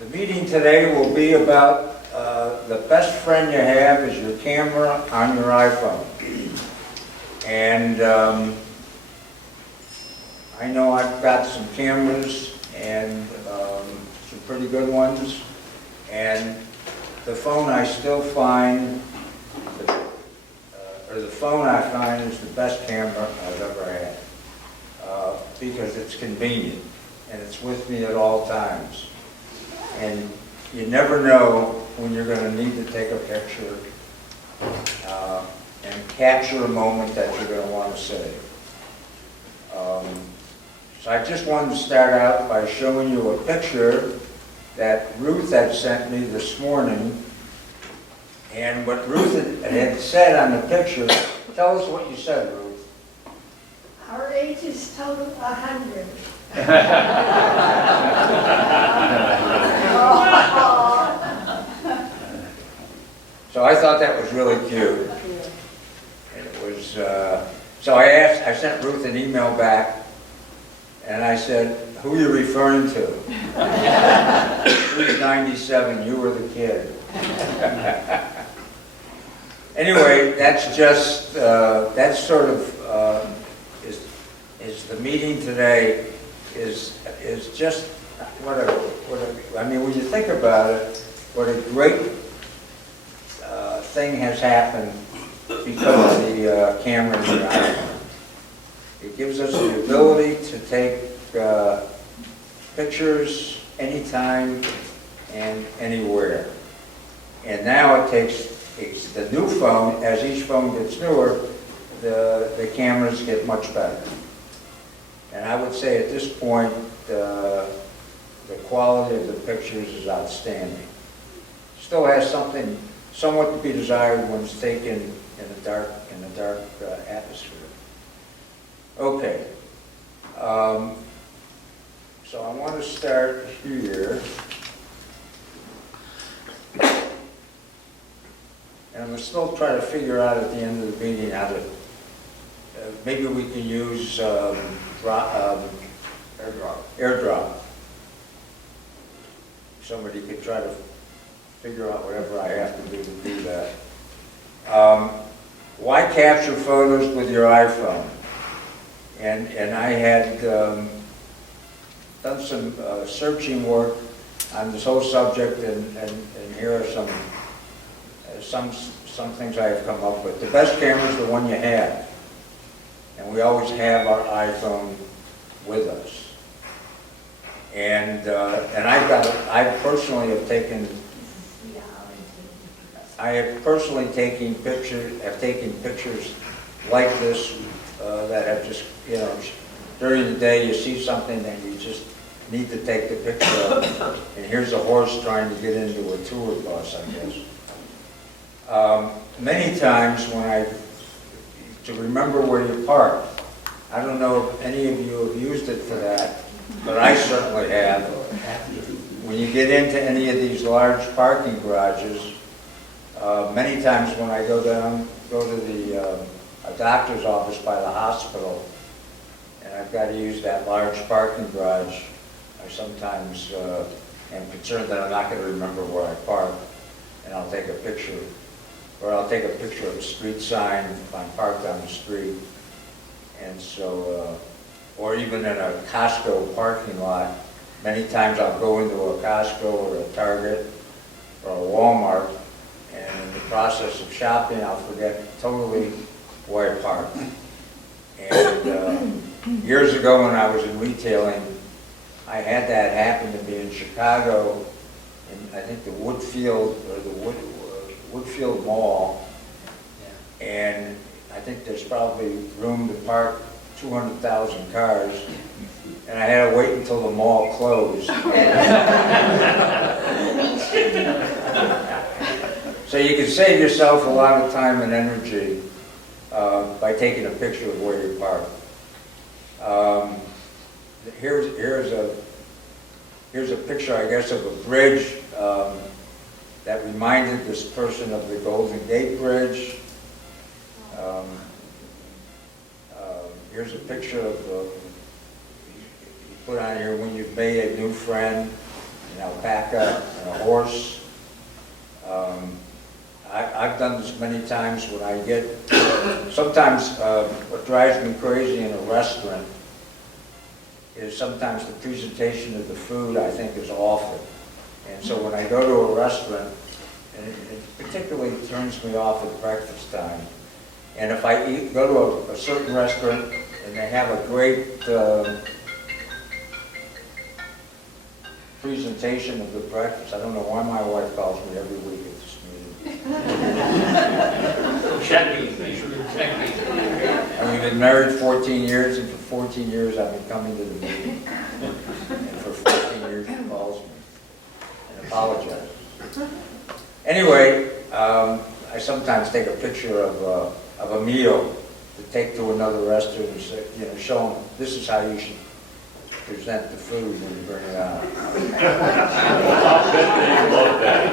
The meeting today will be about the best friend you have is your camera on your iPhone. And I know I've got some cameras and some pretty good ones. And the phone I still find, or the phone I find is the best camera I've ever had. Because it's convenient and it's with me at all times. And you never know when you're going to need to take a picture and capture a moment that you're going to want to save. So I just wanted to start out by showing you a picture that Ruth had sent me this morning. And what Ruth had said on the picture, tell us what you said, Ruth. Our age is total 100. So I thought that was really cute. And it was, so I sent Ruth an email back, and I said, who are you referring to? Who's 97? You were the kid. Anyway, that's just, that's sort of, is the meeting today is just what a, I mean, when you think about it, what a great thing has happened because of the camera in the iPhone. It gives us the ability to take pictures anytime and anywhere. And now it takes the new phone, as each phone gets newer, the cameras get much better. And I would say at this point, the quality of the pictures is outstanding. Still has something somewhat to be desired when it's taken in a dark atmosphere. Okay. So I want to start here. And I'm going to still try to figure out at the end of the meeting how to, maybe we can use AirDrop. Somebody could try to figure out whatever I have to do that. Why capture photos with your iPhone? And I had done some searching work on this whole subject, and here are some things I have come up with. The best camera is the one you have, and we always have our iPhone with us. And I personally have taken pictures like this that have just, you know, during the day you see something that you just need to take the picture of, and here's a horse trying to get into a tour bus, I guess. Many times to remember where you park, I don't know if any of you have used it for that, but I certainly have. When you get into any of these large parking garages, many times when I go to a doctor's office by the hospital, and I've got to use that large parking garage, I sometimes am concerned that I'm not going to remember where I park, and I'll take a picture. Or I'll take a picture of a street sign if I'm parked on the street. And so, or even in a Costco parking lot, many times I'll go into a Costco or a Target or a Walmart, and in the process of shopping, I'll forget totally where I parked. And years ago when I was in retailing, I had that happen to me in Chicago, in I think the Woodfield Mall, and I think there's probably room to park 200,000 cars, and I had to wait until the mall closed. So you can save yourself a lot of time and energy by taking a picture of where you park. Here's a picture, I guess, of a bridge that reminded this person of the Golden Gate Bridge. Here's a picture of, you put on here when you've made a new friend. an alpaca, and a horse. I've done this many times when I get, sometimes what drives me crazy in a restaurant is sometimes the presentation of the food I think is awful. And so when I go to a restaurant, and it particularly turns me off at breakfast time, and if I go to a certain restaurant and they have a great presentation of the breakfast, I don't know why my wife calls me every week at this meeting. Checking. We've been married 14 years, and for 14 years I've been coming to the meeting. And for 14 years she calls me and apologizes. Anyway, I sometimes take a picture of a meal to take to another restaurant and say, show them this is how you should present the food when you bring it out. I'll bet they love that.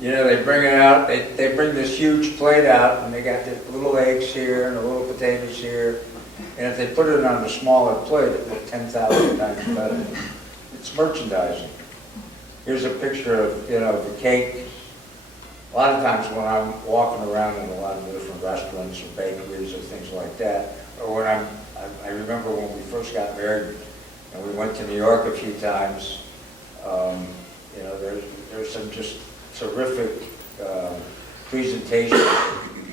They bring it out, they bring this huge plate out, and they got the little eggs here and the little potatoes here. And if they put it on a smaller plate, it looks 10,000 times better. It's merchandising. Here's a picture of, the cake. A lot of times when I'm walking around in a lot of different restaurants or bakeries or things like that, or when I remember when we first got married and we went to New York a few times, there's some just terrific presentation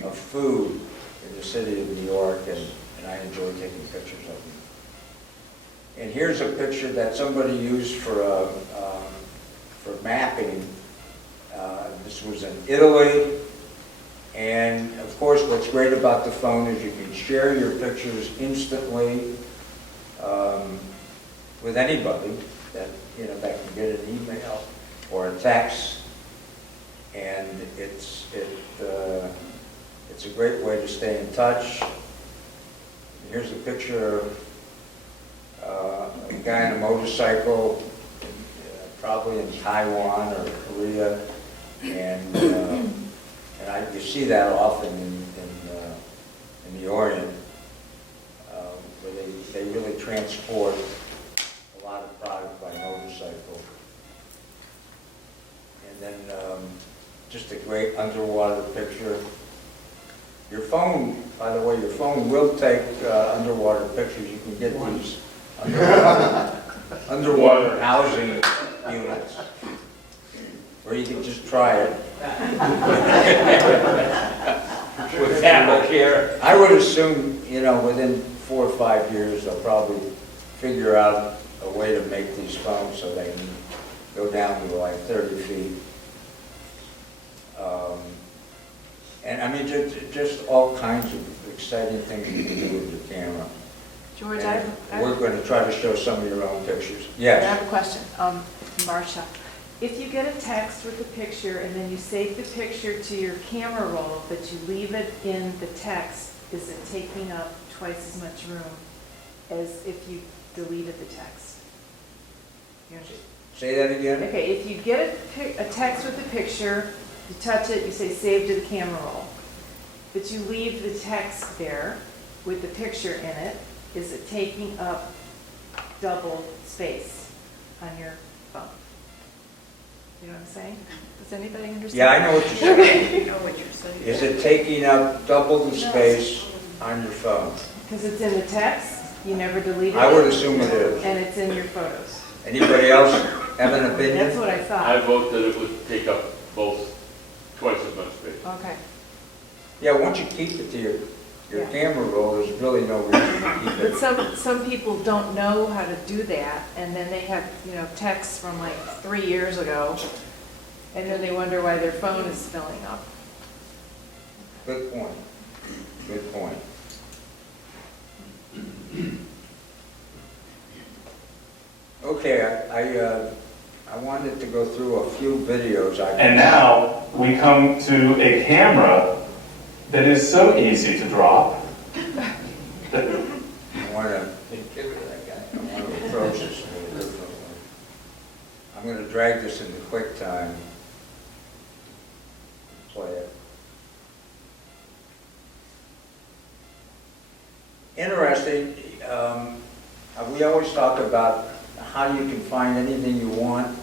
of food in the city of New York, and I enjoy taking pictures of them. And here's a picture that somebody used for mapping. This was in Italy, and of course what's great about the phone is you can share your pictures instantly with anybody that can get an email or a text, and it's a great way to stay in touch. And here's a picture of a guy on a motorcycle, probably in Taiwan or Korea, and you see that often in the Orient, where they really transport a lot of product by motorcycle. And then just a great underwater picture. Your phone, by the way, your phone will take underwater pictures. You can get these underwater housing units, or you can just try it. With ample care. I would assume, within 4 or 5 years, they'll probably figure out a way to make these phones so they can go down to like 30 feet. And I mean, just all kinds of exciting things you can do with your camera. George, We're going to try to show some of your own pictures. I Yes. have a question, Marcia. If you get a text with a picture and then you save the picture to your camera roll, but you leave it in the text, is it taking up twice as much room as if you deleted the text? You understand? Say that again? Okay, if you get a text with a picture, you touch it, you say save to the camera roll, but you leave the text there with the picture in it, is it taking up double space on your phone? You know what I'm saying? Does anybody understand? Yeah, I know what you're saying. You know what you're saying. Is it taking up double the space on your phone? Because it's in the text, you never deleted it. I would assume it is. And it's in your photos. Anybody else have an opinion? That's what I I thought. vote that it would take up both twice as much space. Okay. Yeah, once you keep it to your Yeah. camera roll, there's really no reason to keep it. But some people don't know how to do that, and then they have, texts from like 3 years ago, and then they wonder why their phone is filling up. Good point. Good point. Okay, I wanted to go through a few videos. And now we come to a camera that is so easy to drop. that- I want to approach this a little differently. I'm going to drag this into QuickTime. Play it. Interesting. we always talk about how you can find anything you want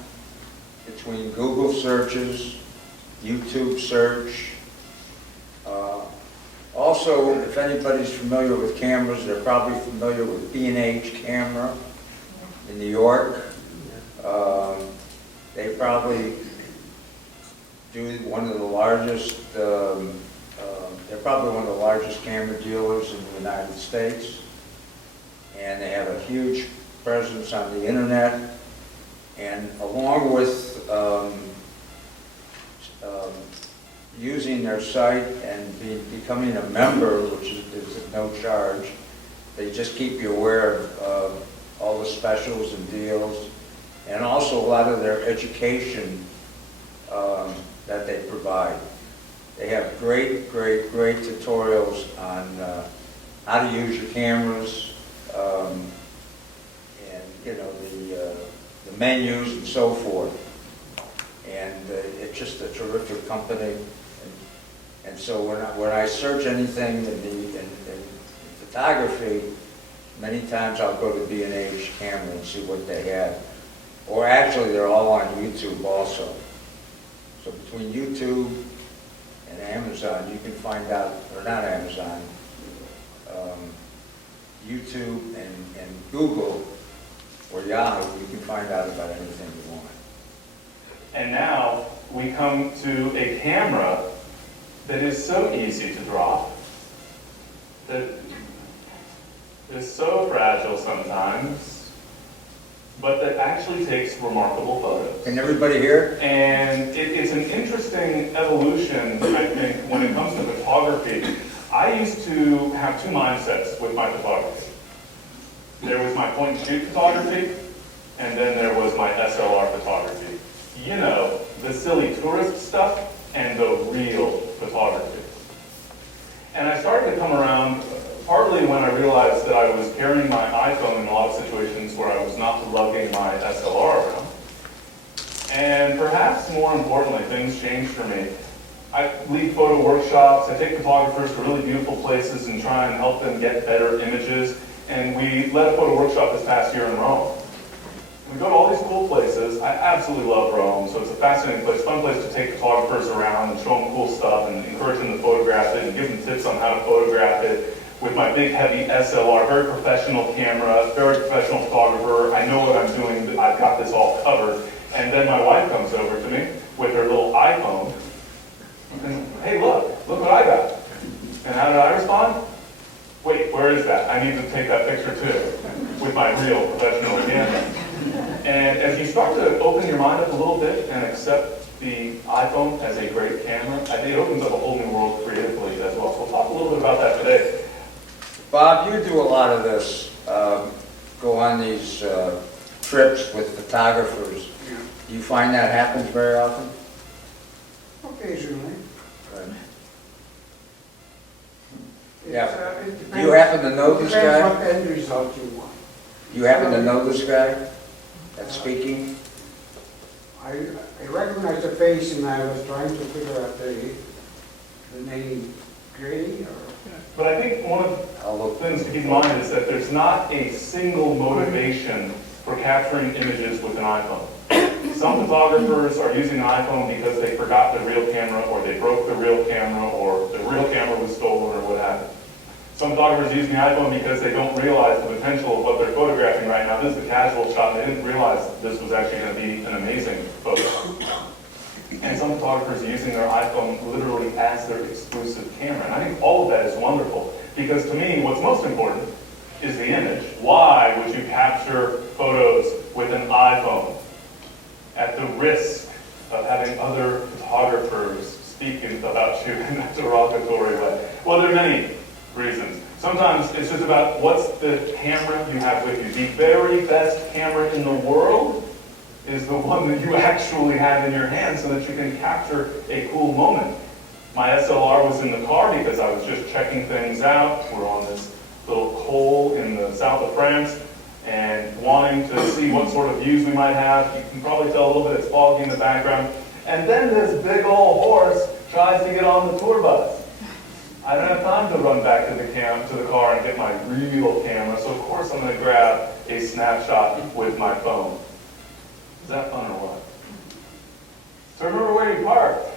between Google searches, YouTube search. Also, if anybody's familiar with cameras, they're probably familiar with B&H camera in New York. They probably do one of the largest, they're probably one of the largest camera dealers in the United States. And they have a huge presence on the internet. And along with using their site and becoming a member, which is at no charge, they just keep you aware of all the specials and deals, and also a lot of their education that they provide. They have great tutorials on how to use your cameras, and you know, the menus and so forth. And it's just a terrific company. And so when I search anything in photography, many times I'll go to B&H Camera and see what they have. Or actually, they're all on YouTube also. So between YouTube and Amazon, you can find out, or not Amazon, YouTube and Google or Yahoo, you can find out about anything you want. And now we come to a camera that is so easy to drop, that is so fragile sometimes, but that actually takes remarkable photos. Can everybody hear? And it's an interesting evolution, I think, when it comes to photography. I used to have two mindsets with my photography. There was my point and shoot photography, and then there was my SLR photography. You know, the silly tourist stuff and the real photography. And I started to come around partly when I realized that I was carrying my iPhone in a lot of situations where I was not lugging my SLR around. And perhaps more importantly, things changed for me. I lead photo workshops, I take photographers to really beautiful places and try and help them get better images. And we led a photo workshop this past year in Rome. We go to all these cool places. I absolutely love Rome, so it's a fascinating place, fun place to take photographers around and show them cool stuff and encourage them to photograph it and give them tips on how to photograph it. With my big, heavy SLR, very professional camera, very professional photographer. I know what I'm doing. I've got this all covered. And then my wife comes over to me with her little iPhone. And, hey, look what I got. And how did I respond? Wait, where is that? I need to take that picture too, with my real professional camera. And as you start to open your mind up a little bit and accept the iPhone as a great camera, I think it opens up a whole new world creatively as well. So we'll talk a little bit about that today. Bob, you do a lot of this, go on these trips with photographers. Yeah. Do you find that happens very often? Occasionally. Right. It Do depends- you happen to know this Depends guy? what end result you want. Do you happen to know this guy that's speaking? I recognize the face and I was trying to figure out the name Grady or... But I think one of the things to keep in mind is that there's not a single motivation for capturing images with an iPhone. Some photographers are using an iPhone because they forgot the real camera, or they broke the real camera, or the real camera was stolen, or what have you. Some photographers are using the iPhone because they don't realize the potential of what they're photographing right now. This is a casual shot, and they didn't realize this was actually going to be an amazing photo. And some photographers are using their iPhone literally as their exclusive camera. And I think all of that is wonderful, because to me, what's most important is the image. Why would you capture photos with an iPhone at the risk of having other photographers speaking about you in a derogatory way? Well, there are many reasons. Sometimes it's just about what's the camera you have with you. The very best camera in the world is the one that you actually have in your hand so that you can capture a cool moment. My SLR was in the car because I was just checking things out. We're on this little col in the south of France and wanting to see what sort of views we might have. You can probably tell a little bit it's foggy in the background. And then this big old horse tries to get on the tour bus. I don't have time to run back to the car and get my real camera, so of course I'm going to grab a snapshot with my phone. Is that fun or what? So remember where you parked.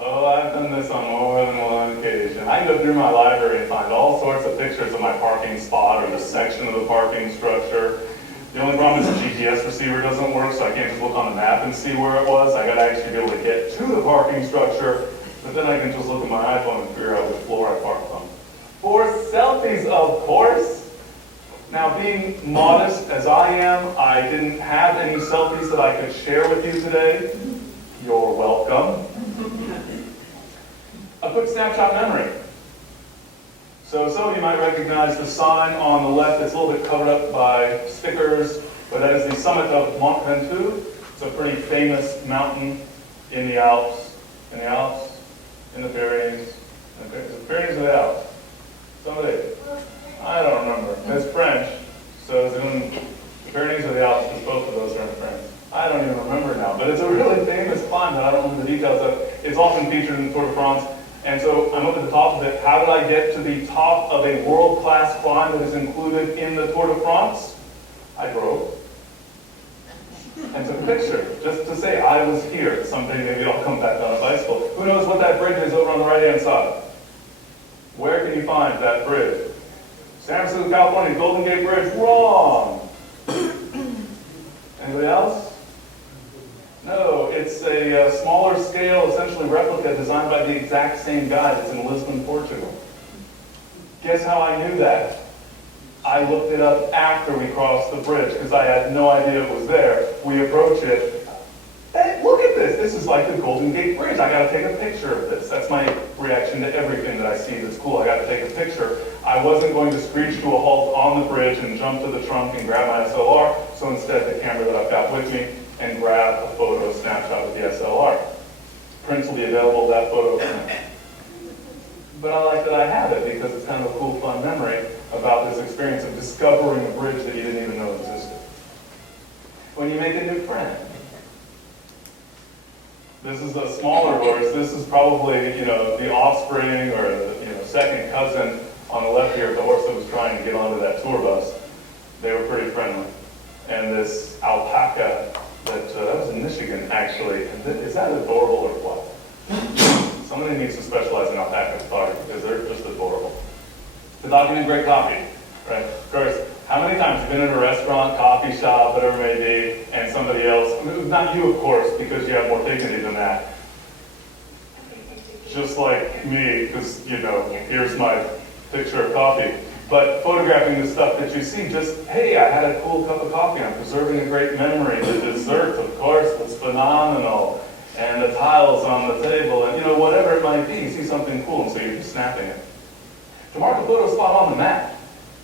Oh, I've done this on more than one occasion. I can go through my library and find all sorts of pictures of my parking spot or the section of the parking structure. The only problem is the GPS receiver doesn't work, so I can't just look on the map and see where it was. I gotta actually be able to get to the parking structure, but then I can just look at my iPhone and figure out which floor I parked on. For selfies, of course. Now, being modest as I am, I didn't have any selfies that I could share with you today. You're welcome. A quick snapshot memory. So some of you might recognize the sign on the left. It's a little bit covered up by stickers, but that is the summit of Mont Ventoux. It's a pretty famous mountain in the Alps. In the Alps? In the Pyrenees? Okay. Is it Pyrenees or the Alps? Somebody? I don't remember. It's French. So is it in the Pyrenees or the Alps? Because both of those are in France. I don't even remember now. But it's a really famous climb that I don't remember the details of. It's often featured in the Tour de France. And so I'm up at the top of it. How did I get to the top of a world-class climb that is included in the Tour de France? I drove and took a picture just to say I was here. Someday maybe I'll come back on a bicycle. Who knows what that bridge is over on the right-hand side? Where can you find that bridge? San Francisco, California, Golden Gate Bridge. Wrong. Anybody else? No, it's a smaller scale, essentially replica designed by the exact same guy that's in Lisbon, Portugal. Guess how I knew that? I looked it up after we crossed the bridge because I had no idea it was there. We approach it. Hey, look at this. This is like the Golden Gate Bridge. I got to take a picture of this. That's my reaction to everything that I see that's cool. I got to take a picture. I wasn't going to screech to a halt on the bridge and jump to the trunk and grab my SLR. So instead, the camera that I've got with me and grab a photo, snapshot with the SLR. Prints will be available of that photo. But I like that I have it because it's kind of a cool, fun memory about this experience of discovering a bridge that you didn't even know existed. When you make a new friend. This is a smaller horse. This is probably, the offspring or the, second cousin on the left here of the horse that was trying to get onto that tour bus. They were pretty friendly. And this alpaca that was in Michigan, actually. Is that adorable or what? Somebody needs to specialize in alpaca photography because they're just adorable. The document great copy, right? Of course, how many times have you been in a restaurant, coffee shop, whatever it may be, and somebody else, not you of course, because you have more dignity than that, just like me, because, here's my picture of coffee. But photographing the stuff that you see, just, hey, I had a cool cup of coffee, I'm preserving a great memory. The dessert, of course, was phenomenal. And the tiles on the table, and whatever it might be, you see something cool, and so you're just snapping it. To mark a photo spot on the map.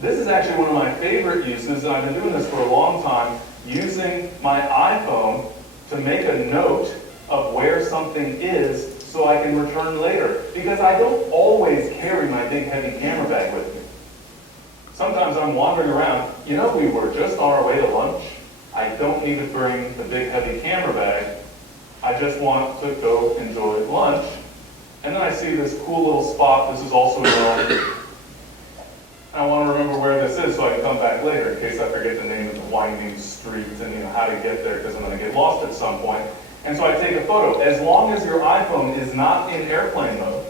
This is actually one of my favorite uses, and I've been doing this for a long time, using my iPhone to make a note of where something is so I can return later. Because I don't always carry my big heavy camera bag with me. Sometimes I'm wandering around. We were just on our way to lunch. I don't need to bring the big heavy camera bag. I just want to go enjoy lunch. And then I see this cool little spot. This is also known. I want to remember where this is so I can come back later in case I forget the name of the winding street and how to get there because I'm going to get lost at some point. And so I take a photo. As long as your iPhone is not in airplane mode,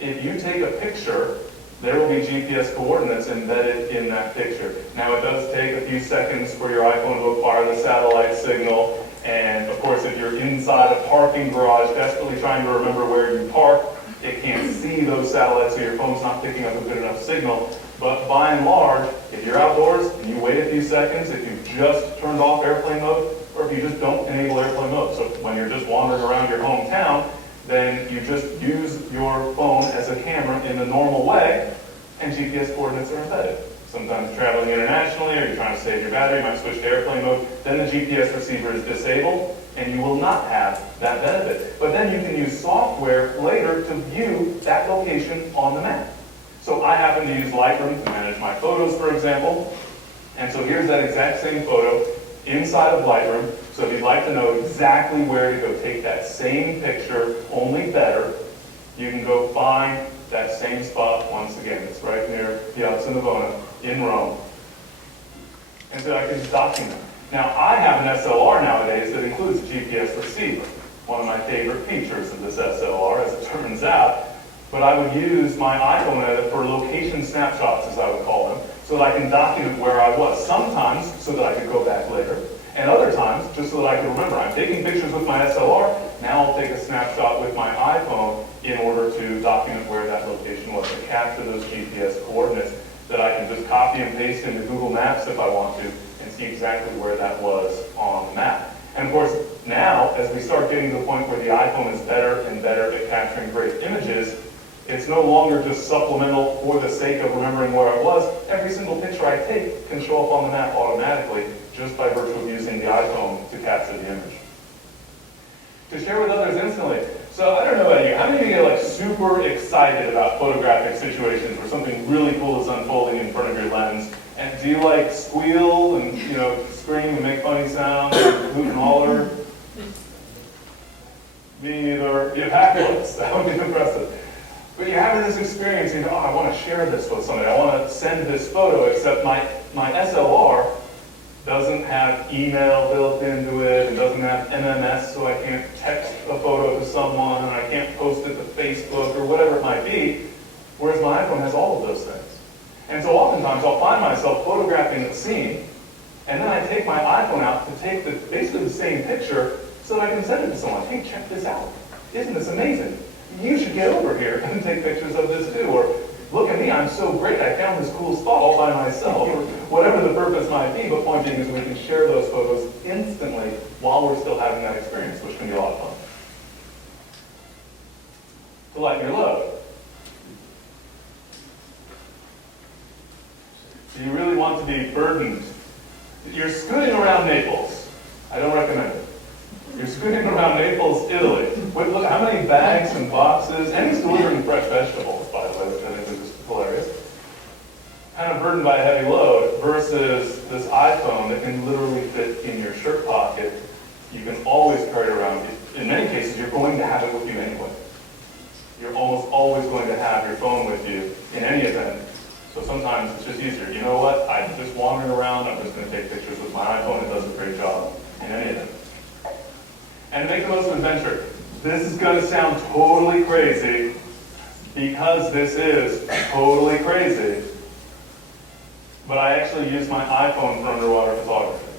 if you take a picture, there will be GPS coordinates embedded in that picture. Now it does take a few seconds for your iPhone to acquire the satellite signal. And of course, if you're inside a parking garage desperately trying to remember where you park, it can't see those satellites, so your phone's not picking up a good enough signal. But by and large, if you're outdoors and you wait a few seconds, if you've just turned off airplane mode, or if you just don't enable airplane mode, so when you're just wandering around your hometown, then you just use your phone as a camera in the normal way, and GPS coordinates are embedded. Sometimes traveling internationally, or you're trying to save your battery, you might switch to airplane mode, then the GPS receiver is disabled, and you will not have that benefit. But then you can use software later to view that location on the map. So I happen to use Lightroom to manage my photos, for example, and so here's that exact same photo. inside of Lightroom. So if you'd like to know exactly where to go take that same picture, only better, you can go find that same spot once again. It's right near Piazza Navona in Rome. And so I can document. Now, I have an SLR nowadays that includes a GPS receiver, one of my favorite features of this SLR, as it turns out. But I would use my iPhone edit for location snapshots, as I would call them, so that I can document where I was. Sometimes so that I could go back later, and other times just so that I can remember. I'm taking pictures with my SLR, now I'll take a snapshot with my iPhone in order to document where that location was, to capture those GPS coordinates that I can just copy and paste into Google Maps if I want to, and see exactly where that was on the map. And of course, now, as we start getting to the point where the iPhone is better and better at capturing great images, it's no longer just supplemental for the sake of remembering where I was. Every single picture I take can show up on the map automatically just by virtue of using the iPhone to capture the image. To share with others instantly. So I don't know about you, how many of you get like super excited about photographic situations where something really cool is unfolding in front of your lens? And do you like squeal and scream and make funny sounds and hoot and holler? Me neither. You have looks. That would be impressive. But you're having this experience, you go, oh, I want to share this with somebody. I want to send this photo, except my SLR doesn't have email built into it, and doesn't have MMS, so I can't text a photo to someone, and I can't post it to Facebook, or whatever it might be, whereas my iPhone has all of those things. And so oftentimes I'll find myself photographing a scene, and then I take my iPhone out to take basically the same picture so that I can send it to someone. Hey, check this out. Isn't this amazing? You should get over here and take pictures of this too. Or, look at me, I'm so great, I found this cool spot all by myself. Or whatever the purpose might be, but point being is we can share those photos instantly while we're still having that experience, which can be a lot of fun. To lighten your load. Do you really want to be burdened? You're scooting around Naples. I don't recommend it. You're scooting around Naples, Italy. Look how many bags and boxes, and he's delivering fresh vegetables, by the way, which I think is just hilarious. Kind of burdened by a heavy load versus this iPhone that can literally fit in your shirt pocket. You can always carry it around. In many cases, you're going to have it with you anyway. You're almost always going to have your phone with you in any event. So sometimes it's just easier. You know what? I'm just wandering around. I'm just going to take pictures with my iPhone. It does a great job in any event. And to make the most of adventure, this is going to sound totally crazy because this is totally crazy, but I actually use my iPhone for underwater photography.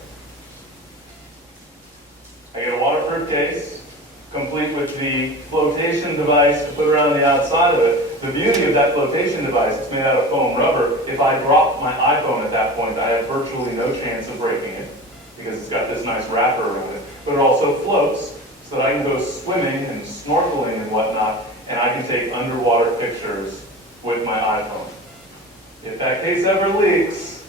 I get a waterproof case, complete with the flotation device to put around the outside of it. The beauty of that flotation device, it's made out of foam rubber. If I drop my iPhone at that point, I have virtually no chance of breaking it because it's got this nice wrapper around it. But it also floats so that I can go swimming and snorkeling and whatnot, and I can take underwater pictures with my iPhone. If that case ever leaks,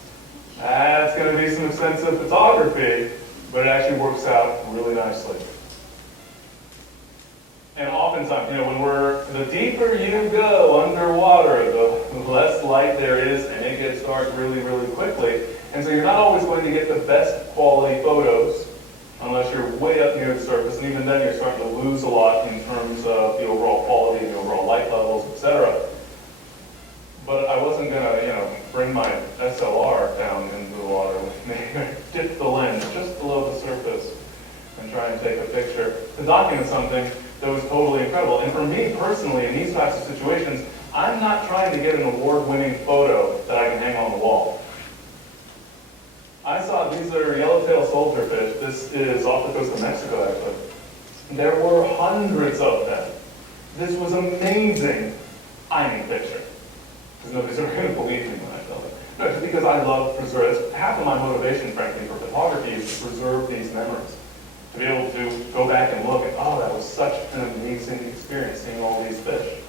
that's going to be some expensive photography, but it actually works out really nicely. And oftentimes, the deeper you go underwater, the less light there is, and it gets dark really, really quickly. And so you're not always going to get the best quality photos unless you're way up near the surface, and even then you're starting to lose a lot in terms of the overall quality, the overall light levels, etc. But I wasn't going to, bring my SLR down into the water with me, dip the lens just below the surface and try and take a picture to document something that was totally incredible. And for me personally, in these types of situations, I'm not trying to get an award-winning photo that I can hang on the wall. I saw these are yellowtail soldierfish. This is off the coast of Mexico, actually. There were hundreds of them. This was amazing. I need a picture. Because nobody's ever going to believe me when I tell it. No, it's because I love preserve. Half of my motivation, frankly, for photography is to preserve these memories. To be able to go back and look at, oh, that was such an amazing experience seeing all these fish.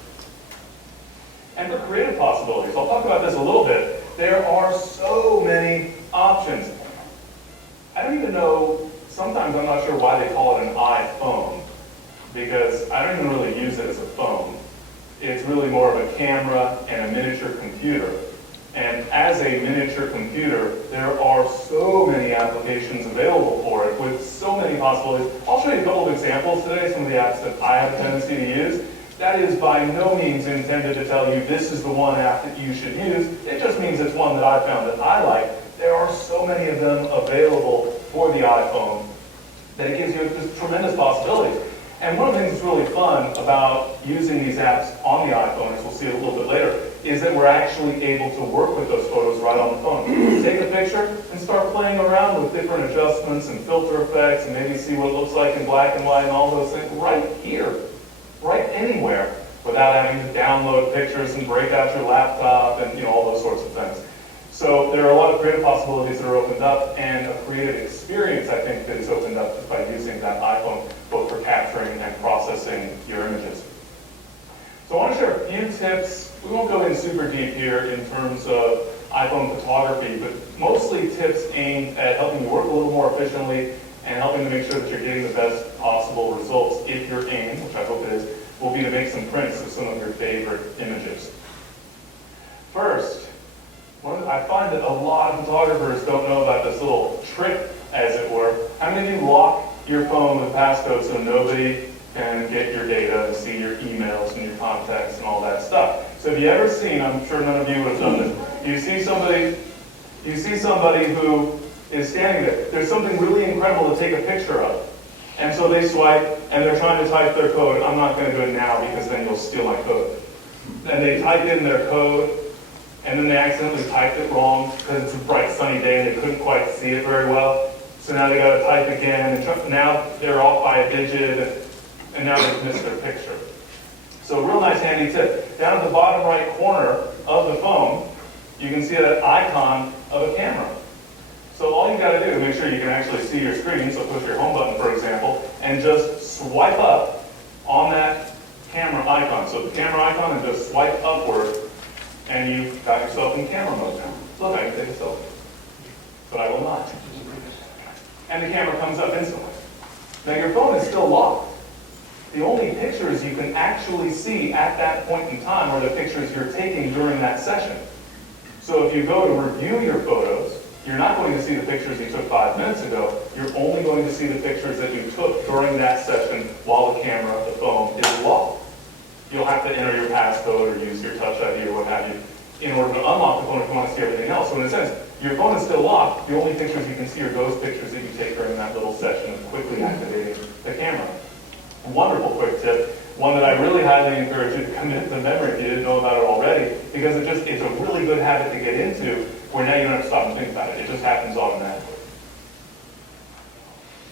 And for creative possibilities, I'll talk about this a little bit. There are so many options. I don't even know, sometimes I'm not sure why they call it an iPhone, because I don't even really use it as a phone. It's really more of a camera and a miniature computer. And And as a miniature computer, there are so many applications available for it with so many possibilities. I'll show you a couple of examples today, some of the apps that I have a tendency to use. That is by no means intended to tell you this is the one app that you should use. It just means it's one that I found that I like. There are so many of them available for the iPhone that it gives you just tremendous possibilities. And one of the things that's really fun about using these apps on the iPhone, as we'll see a little bit later, is that we're actually able to work with those photos right on the phone. Take a picture and start playing around with different adjustments and filter effects and maybe see what it looks like in black and white and all those things right here, right anywhere, without having to download pictures and break out your laptop and all those sorts of things. So there are a lot of creative possibilities that are opened up, and a creative experience, I think, that is opened up just by using that iPhone, both for capturing and processing your images. So I want to share a few tips. We won't go in super deep here in terms of iPhone photography, but mostly tips aimed at helping you work a little more efficiently and helping to make sure that you're getting the best possible results if your aim, which I hope it is, will be to make some prints of some of your favorite images. First, I find that a lot of photographers don't know about this little trick, as it were. How many of you lock your phone with passcode so nobody can get your data and see your emails and your contacts and all that stuff? So have you ever seen, I'm sure none of you would have done this, you see somebody who is standing there. There's something really incredible to take a picture of. And so they swipe, and they're trying to type their code. I'm not going to do it now because then you'll steal my code. And they type in their code, and then they accidentally typed it wrong because it's a bright sunny day and they couldn't quite see it very well. So now they got to type again, and now they're off by a digit, and now they've missed their picture. So a real nice handy tip. Down at the bottom right corner of the phone, you can see that icon of a camera. So all you got to do is make sure you can actually see your screen, so push your home button, for example, and just swipe up on that camera icon. So the camera icon, and just swipe upward, and you've got yourself in camera mode now. Look, I can take a selfie, but I will not. And the camera comes up instantly. Now your phone is still locked. The only pictures you can actually see at that point in time are the pictures you're taking during that session. So if you go to review your photos, you're not going to see the pictures you took 5 minutes ago. You're only going to see the pictures that you took during that session while the camera, the phone, is locked. You'll have to enter your passcode or use your Touch ID or what have you in order to unlock the phone if you want to see everything else. So in a sense, your phone is still locked. The only pictures you can see are those pictures that you take during that little session of quickly activating the camera. A wonderful quick tip, one that I really highly encourage you to commit to memory if you didn't know about it already, because it's a really good habit to get into where now you don't have to stop and think about it. It just happens automatically.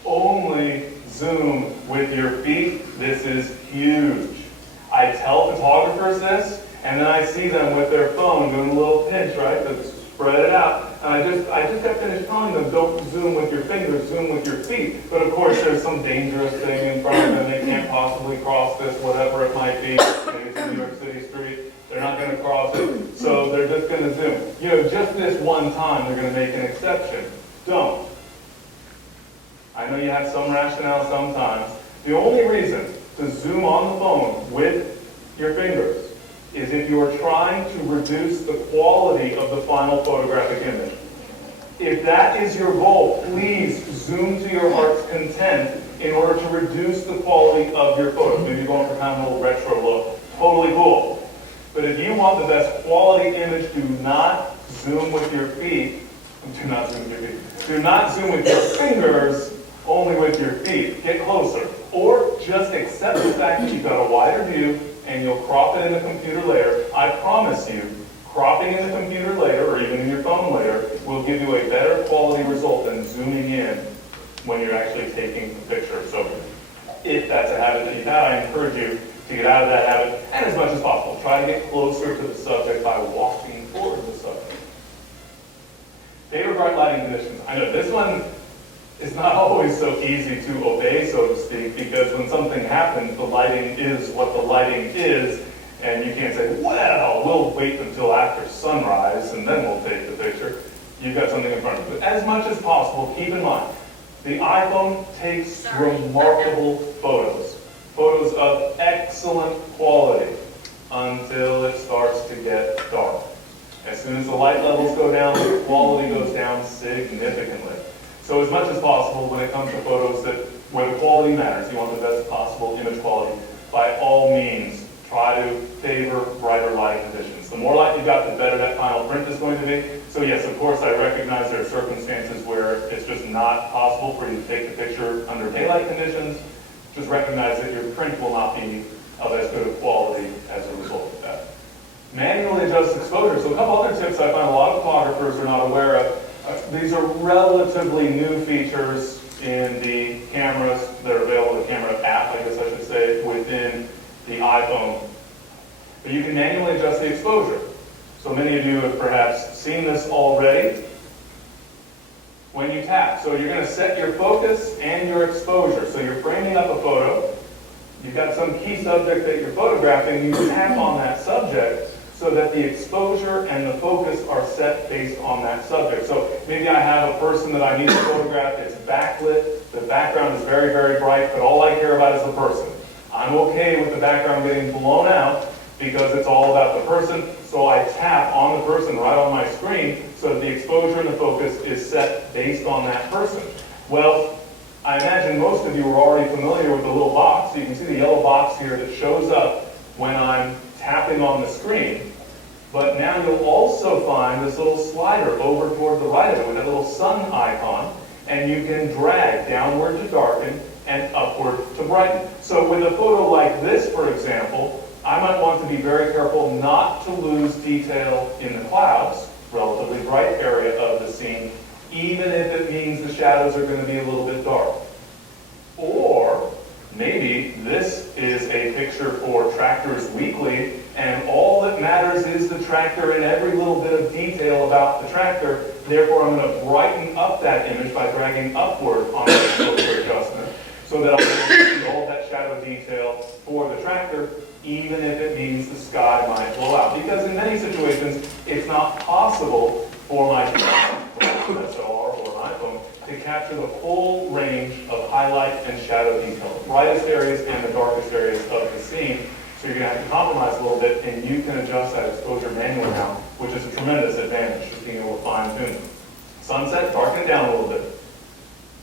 Only zoom with your feet. This is huge. I tell photographers this, and then I see them with their phone doing a little pinch, right, to spread it out. And I just got finished telling them, don't zoom with your fingers, zoom with your feet. But of course, there's some dangerous thing in front of them. They can't possibly cross this, whatever it might be. Maybe it's a New York City street. They're not going to cross it, so they're just going to zoom. Just this one time, they're going to make an exception. Don't. I know you have some rationale sometimes. The only reason to zoom on the phone with your fingers is if you are trying to reduce the quality of the final photographic image. If that is your goal, please zoom to your heart's content in order to reduce the quality of your photos. Maybe you're going for kind of a little retro look. Totally cool. But if you want the best quality image, do not zoom with your feet. Do not zoom with your feet. Do not zoom with your fingers, only with your feet. Get closer. Or just accept the fact that you've got a wider view and you'll crop it in the computer later. I promise you, cropping in the computer later, or even in your phone later, will give you a better quality result than zooming in when you're actually taking the picture. So if that's a habit that you've had, I encourage you to get out of that habit, and as much as possible, try to get closer to the subject by walking toward the subject. Favorite bright lighting conditions. I know this one is not always so easy to obey, so to speak, because when something happens, the lighting is what the lighting is, and you can't say, well, we'll wait until after sunrise, and then we'll take the picture. You've got something in front of you. But as much as possible, keep in mind, the iPhone takes remarkable photos. Photos of excellent quality until it starts to get dark. As soon as the light levels go down, the quality goes down significantly. So as much as possible, when it comes to photos where the quality matters, you want the best possible image quality, by all means, try to favor brighter light conditions. The more light you've got, the better that final print is going to be. So yes, of course, I recognize there are circumstances where it's just not possible for you to take the picture under daylight conditions. Just recognize that your print will not be of as good a quality as a result of that. Manually adjust exposure. So a couple other tips I find a lot of photographers are not aware of. These are relatively new features in the cameras that are available, the camera app, I guess I should say, within the iPhone. But you can manually adjust the exposure. So many of you have perhaps seen this already. When you tap, so you're going to set your focus and your exposure. So you're framing up a photo. You've got some key subject that you're photographing. You tap on that subject so that the exposure and the focus are set based on that subject. So maybe I have a person that I need to photograph. It's backlit. The background is very, very bright, but all I care about is the person. I'm okay with the background getting blown out because it's all about the person. So I tap on the person right on my screen so that the exposure and the focus is set based on that person. Well, I imagine most of you are already familiar with the little box. So you can see the yellow box here that shows up when I'm tapping on the screen. But now you'll also find this little slider over toward the right of it with that little sun icon, and you can drag downward to darken and upward to brighten. So with a photo like this, for example, I might want to be very careful not to lose detail in the clouds, relatively bright area of the scene, even if it means the shadows are going to be a little bit dark. Or maybe this is a picture for Tractors Weekly, and all that matters is the tractor and every little bit of detail about the tractor. Therefore, I'm going to brighten up that image by dragging upward on the exposure adjustment so that I'm going to see all that shadow detail for the tractor, even if it means the sky might blow out. Because in many situations, it's not possible for my DSLR or an iPhone to capture the full range of highlight and shadow detail, the brightest areas and the darkest areas of the scene. So you're going to have to compromise a little bit, and you can adjust that exposure manually now, which is a tremendous advantage, just being able to fine-tune it. Sunset, darken it down a little bit.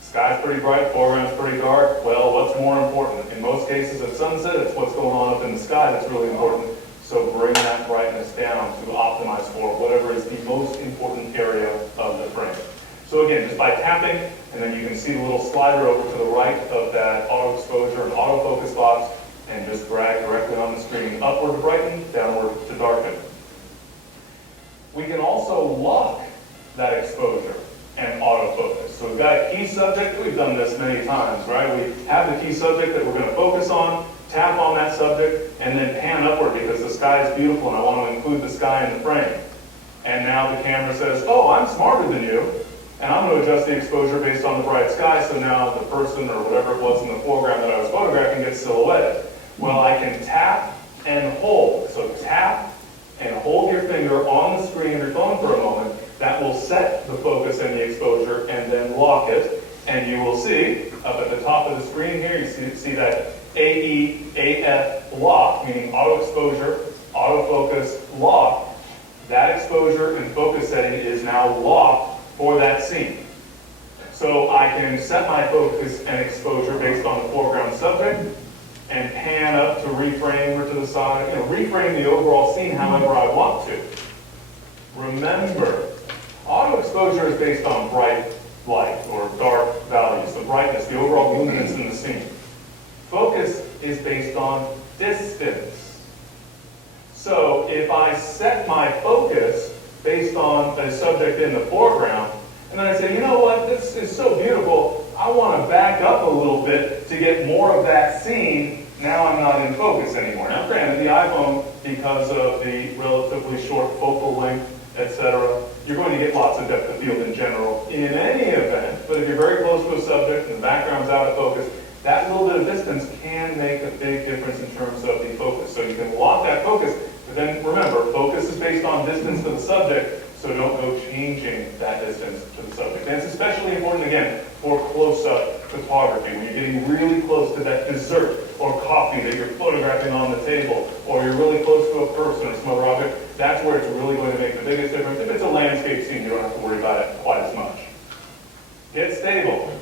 Sky's pretty bright, foreground's pretty dark. Well, what's more important? In most cases at sunset, it's what's going on up in the sky that's really important. So bring that brightness down to optimize for whatever is the most important area of the frame. So again, just by tapping, and then you can see the little slider over to the right of that auto exposure and autofocus box, and just drag directly on the screen, upward to brighten, downward to darken. We can also lock that exposure and autofocus. So we've got a key subject. We've done this many times, right? We have the key subject that we're going to focus on, tap on that subject, and then pan upward because the sky is beautiful and I want to include the sky in the frame. And now the camera says, oh, I'm smarter than you, and I'm going to adjust the exposure based on the bright sky, so now the person or whatever it was in the foreground that I was photographing gets silhouetted. Well, I can tap and hold. So tap and hold your finger on the screen of your phone for a moment. That will set the focus and the exposure, and then lock it. And you will see up at the top of the screen here, you see that AEAF lock, meaning auto exposure, autofocus, lock. That exposure and focus setting is now locked for that scene. So I can set my focus and exposure based on the foreground subject and pan up to reframe or to the side, reframe the overall scene however I want to. Remember, auto exposure is based on bright light or dark values, the brightness, the overall luminance in the scene. Focus is based on distance. So if I set my focus based on a subject in the foreground, and then I say, you know what, this is so beautiful, I want to back up a little bit to get more of that scene. Now I'm not in focus anymore. Now granted, the iPhone, because of the relatively short focal length, etc., you're going to get lots of depth of field in general in any event, but if you're very close to a subject and the background's out of focus, that little bit of distance can make a big difference in terms of the focus. So you can lock that focus, but then remember, focus is based on distance to the subject, so don't go changing that distance to the subject. And it's especially important, again, for close-up photography, when you're getting really close to that dessert or coffee that you're photographing on the table, or you're really close to a person or some other object. That's where it's really going to make the biggest difference. If it's a landscape scene, you don't have to worry about it quite as much. Get stable.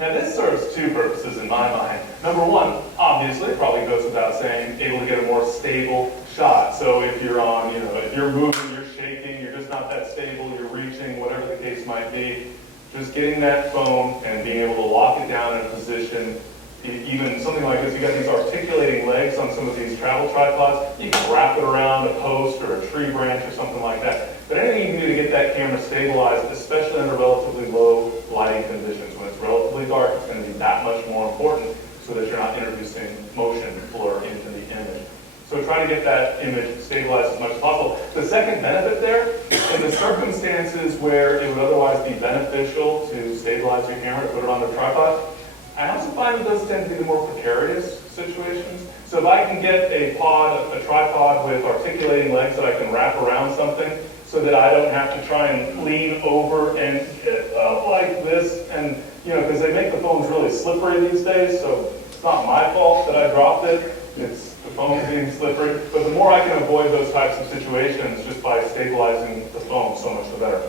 Now this serves two purposes in my mind. Number one, obviously, it probably goes without saying, able to get a more stable shot. So if you're on, if you're moving, you're shaking, you're just not that stable, you're reaching, whatever the case might be, just getting that phone and being able to lock it down in a position, even something like this, you got these articulating legs on some of these travel tripods, you can wrap it around a post or a tree branch or something like that. But anything you can do to get that camera stabilized, especially under relatively low lighting conditions, when it's relatively dark, it's going to be that much more important so that you're not introducing motion blur into the image. So try to get that image stabilized as much as possible. The second benefit there, in the circumstances where it would otherwise be beneficial to stabilize your camera, to put it on the tripod, I also find that those tend to be the more precarious situations. So if I can get a tripod with articulating legs that I can wrap around something so that I don't have to try and lean over and get up like this, and because they make the phones really slippery these days, so it's not my fault that I dropped it, it's the phone being slippery. But the more I can avoid those types of situations just by stabilizing the phone, so much the better.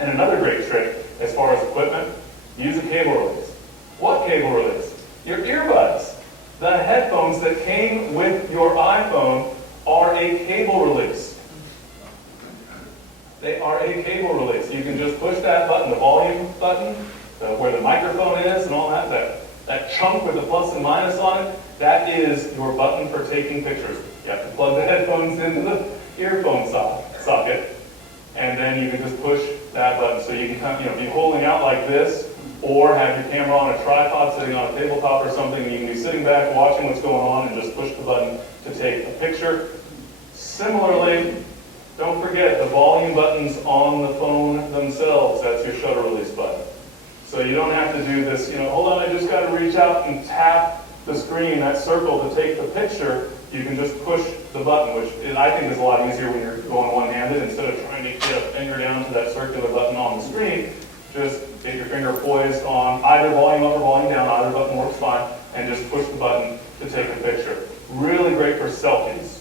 And another great trick as far as equipment, use a cable release. What cable release? Your earbuds. The headphones that came with your iPhone are a cable release. They are a cable release. You can just push that button, the volume button, where the microphone is and all that chunk with the plus and minus on it, that is your button for taking pictures. You have to plug the headphones into the earphone socket, and then you can just push that button. So you can be holding out like this, or have your camera on a tripod sitting on a tabletop or something, and you can be sitting back watching what's going on and just push the button to take a picture. Similarly, don't forget the volume buttons on the phone themselves. That's your shutter release button. So you don't have to do this, hold on, I just got to reach out and tap the screen, that circle, to take the picture. You can just push the button, which I think is a lot easier when you're going one-handed. Instead of trying to get a finger down to that circular button on the screen, just get your finger poised on either volume up or volume down, either button works fine, and just push the button to take a picture. Really great for selfies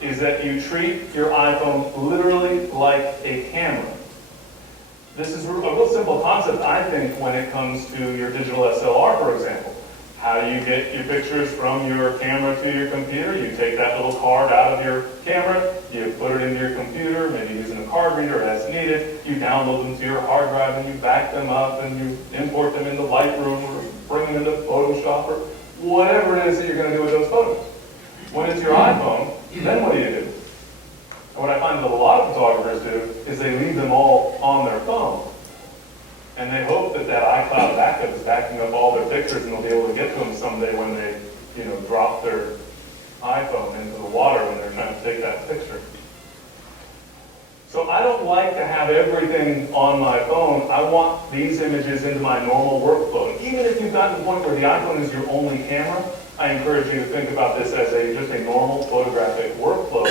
is that you treat your iPhone literally like a camera. This is a real simple concept, I think, when it comes to your digital SLR, for example. How do you get your pictures from your camera to your computer? You take that little card out of your camera, you put it into your computer, maybe using a card reader as needed, you download them to your hard drive and you back them up and you import them into Lightroom or bring them into Photoshop or whatever it is that you're going to do with those photos. When it's your iPhone, then what do you do? And what I find that a lot of photographers do is they leave them all on their phone. And they hope that iCloud backup is backing up all their pictures and they'll be able to get to them someday when they, drop their iPhone into the water when they're trying to take that picture. So I don't like to have everything on my phone. I want these images into my normal workflow. And even if you've gotten to the point where the iPhone is your only camera, I encourage you to think about this as just a normal photographic workflow,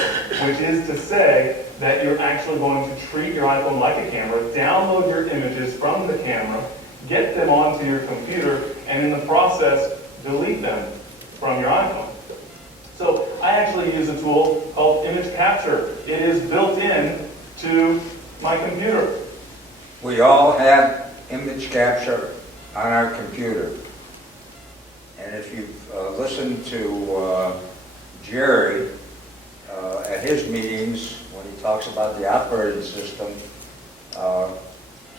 which is to say that you're actually going to treat your iPhone like a camera, download your images from the camera, get them onto your computer, and in the process, delete them from your iPhone. So I actually use a tool called image capture. It is built in to my computer. We all have image capture on our computer. And if you've listened to Jerry at his meetings, when he talks about the operating system,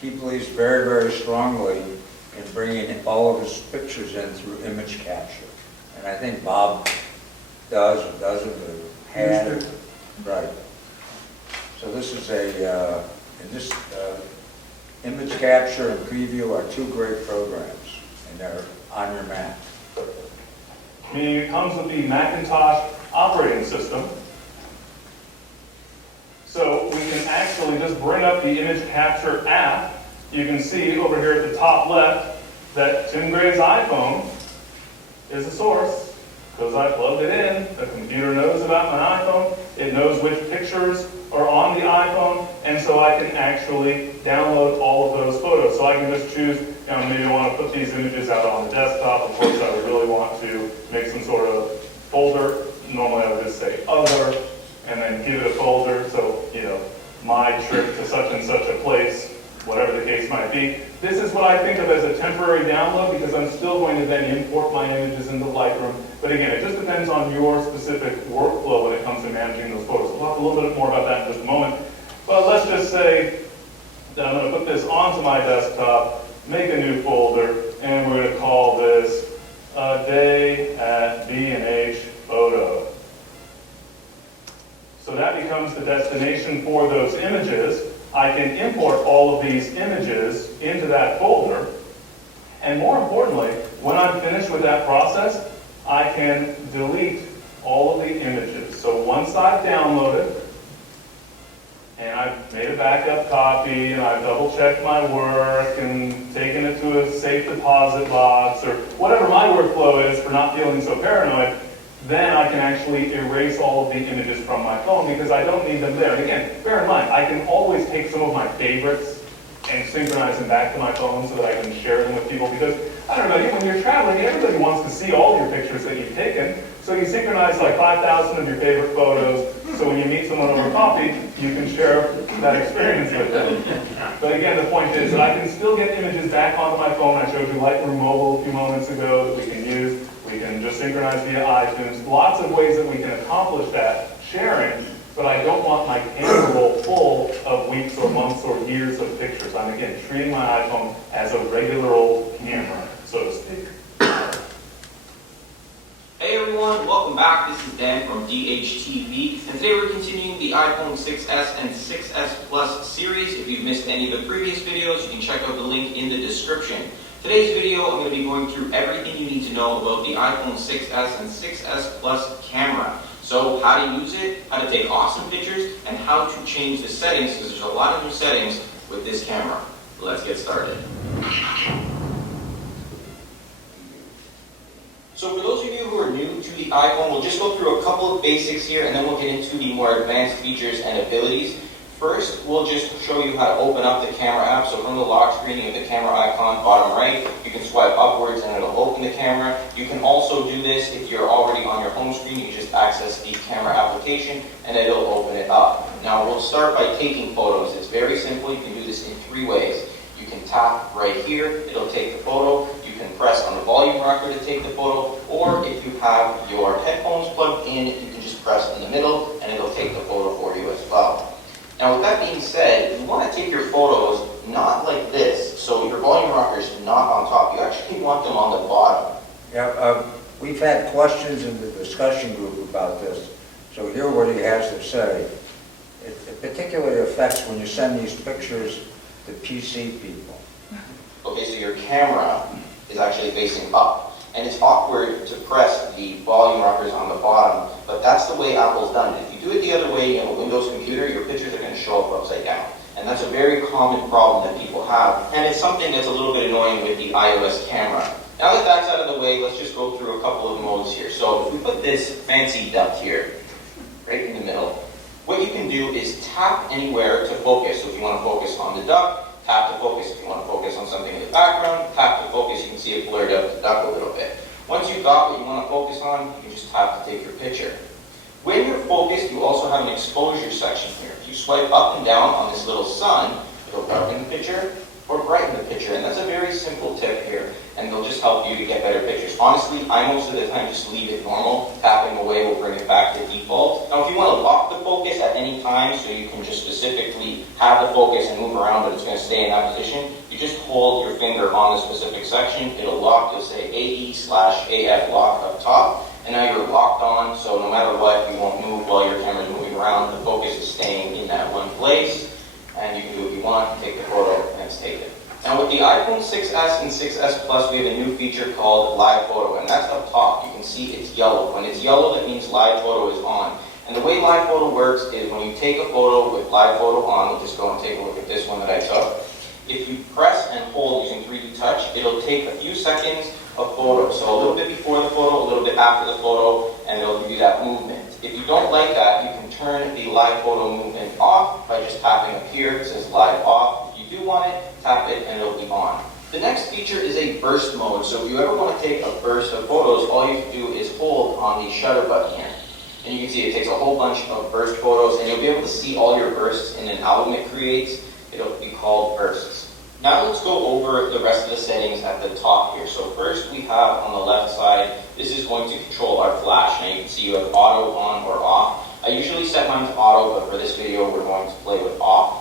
he believes very, very strongly in bringing all of his pictures in through image capture. And I think Bob does or doesn't or had. Right. So this is image capture and preview are two great programs, and they're on your Mac. Meaning it comes with the Macintosh operating system. So we can actually just bring up the image capture app. You can see over here at the top left that Tim Gray's iPhone is the source because I plugged it in. The computer knows about my iPhone. It knows which pictures or on the iPhone, and so I can actually download all of those photos. So I can just choose, maybe I want to put these images out on the desktop. Of course, I would really want to make some sort of folder. Normally, I would just say other, and then give it a folder. So, my trip to such and such a place, whatever the case might be. This is what I think of as a temporary download because I'm still going to then import my images into Lightroom. But again, it just depends on your specific workflow when it comes to managing those photos. We'll talk a little bit more about that in just a moment. But let's just say that I'm going to put this onto my desktop, make a new folder, and we're going to call this A Day at B&H Photo. So that becomes the destination for those images. I can import all of these images into that folder. And more importantly, when I'm finished with that process, I can delete all of the images. So once I've downloaded, and I've made a backup copy, and I've double-checked my work, and taken it to a safe deposit box, or whatever my workflow is for not feeling so paranoid, then I can actually erase all of the images from my phone because I don't need them there. And again, bear in mind, I can always take some of my favorites and synchronize them back to my phone so that I can share them with people because, I don't know, when you're traveling, everybody wants to see all your pictures that you've taken. So you synchronize like 5,000 of your favorite photos, so when you meet someone over coffee, you can share that experience with them. But again, the point is that I can still get images back onto my phone. I showed you Lightroom Mobile a few moments ago that we can use. We can just synchronize via iTunes. Lots of ways that we can accomplish that sharing, but I don't want my camera roll full of weeks or months or years of pictures. I'm, again, treating my iPhone as a regular old camera, so to speak. Hey everyone, welcome back. This is Dan from DHTV, and today we're continuing the iPhone 6s and 6s Plus series. If you've missed any of the previous videos, you can check out the link in the description. Today's video, I'm going to be going through everything you need to know about the iPhone 6s and 6s Plus camera. So how to use it, how to take awesome pictures, and how to change the settings, because there's a lot of new settings with this camera. Let's get started. So for those of you who are new to the iPhone, we'll just go through a couple of basics here, and then we'll get into the more advanced features and abilities. First, we'll just show you how to open up the camera app. So from the lock screen, you have the camera icon, bottom right. You can swipe upwards and it'll open the camera. You can also do this if you're already on your home screen. You just access the camera application and it'll open it up. Now, we'll start by taking photos. It's very simple. You can do this in 3 ways. You can tap right here. It'll take the photo. You can press on the volume rocker to take the photo. Or if you have your headphones plugged in, you can just press in the middle and it'll take the photo for you as well. Now, with that being said, you want to take your photos not like this, so your volume rocker is not on top. You actually want them on the bottom. Yeah, we've had questions in the discussion group about this, so hear what he has to say. It particularly affects when you send these pictures to PC people. Okay, so your camera is actually facing up. And it's awkward to press the volume rockers on the bottom, but that's the way Apple's done it. If you do it the other way in a Windows computer, your pictures are going to show up upside down. And that's a very common problem that people have. And it's something that's a little bit annoying with the iOS camera. Now that that's out of the way, let's just go through a couple of modes here. So if we put this fancy duck here, right in the middle, what you can do is tap anywhere to focus. So if you want to focus on the duck, tap to focus. If you want to focus on something in the background, tap to focus. You can see it blurred out the duck a little bit. Once you've got what you want to focus on, you can just tap to take your picture. When you're focused, you also have an exposure section here. If you swipe up and down on this little sun, it'll darken the picture or brighten the picture. And that's a very simple tip here, and it'll just help you to get better pictures. Honestly, I most of the time just leave it normal. Tapping away will bring it back to default. Now, if you want to lock the focus at any time, so you can just specifically have the focus and move around, but it's going to stay in that position, you just hold your finger on the specific section. It'll lock. You'll say AE/AF lock up top. And now you're locked on, so no matter what, you won't move while your camera's moving around. The focus is staying in that one place. And you can do what you want, take the photo, and it's taken. Now with the iPhone 6s and 6s Plus, we have a new feature called Live Photo, and that's up top. You can see it's yellow. When it's yellow, that means Live Photo is on. And the way Live Photo works is when you take a photo with Live Photo on, we'll just go and take a look at this one that I took. If you press and hold using 3D Touch, it'll take a few seconds of photo. So a little bit before the photo, a little bit after the photo, and it'll give you that movement. If you don't like that, you can turn the live photo movement off by just tapping up here. It says live off. If you do want it, tap it and it'll be on. The next feature is a burst mode. So if you ever want to take a burst of photos, all you have to do is hold on the shutter button here. And you can see it takes a whole bunch of burst photos, and you'll be able to see all your bursts in an album it creates. It'll be called bursts. Now let's go over the rest of the settings at the top here. So first we have on the left side, this is going to control our flash. Now you can see you have auto on or off. I usually set mine to auto, but for this video we're going to play with off.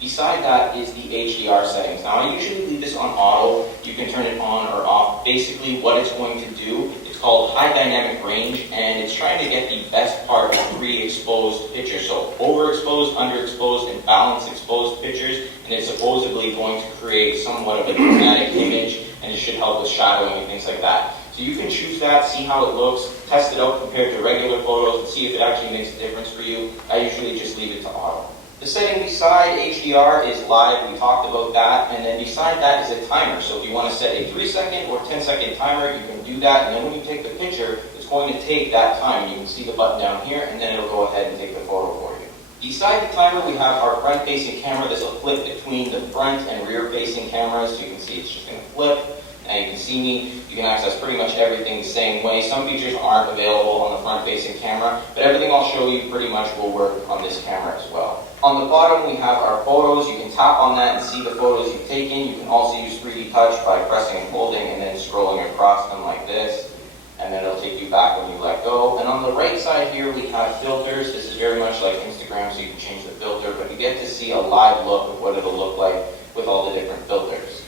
Beside that is the HDR settings. Now I usually leave this on auto. You can turn it on or off. Basically what it's going to do, it's called high dynamic range, and it's trying to get the best part of 3 exposed pictures. So overexposed, underexposed, and balance exposed pictures, and it's supposedly going to create somewhat of a dramatic image, and it should help with shadowing and things like that. So you can choose that, see how it looks, test it out compared to regular photos, and see if it actually makes a difference for you. I usually just leave it to auto. The setting beside HDR is live, we talked about that, and then beside that is a timer. So if you want to set a 3-second or 10-second timer, you can do that, and then when you take the picture, it's going to take that time. You can see the button down here, and then it'll go ahead and take the photo for you. Beside the timer, we have our front-facing camera. This will flip between the front and rear-facing cameras, so you can see it's just going to flip. Now you can see me, you can access pretty much everything the same way. Some features aren't available on the front-facing camera, but everything I'll show you pretty much will work on this camera as well. On the bottom, we have our photos. You can tap on that and see the photos you've taken. You can also use 3D touch by pressing and holding and then scrolling across them like this, and then it'll take you back when you let go. And on the right side here, we have filters. This is very much like Instagram, so you can change the filter, but you get to see a live look of what it'll look like with all the different filters.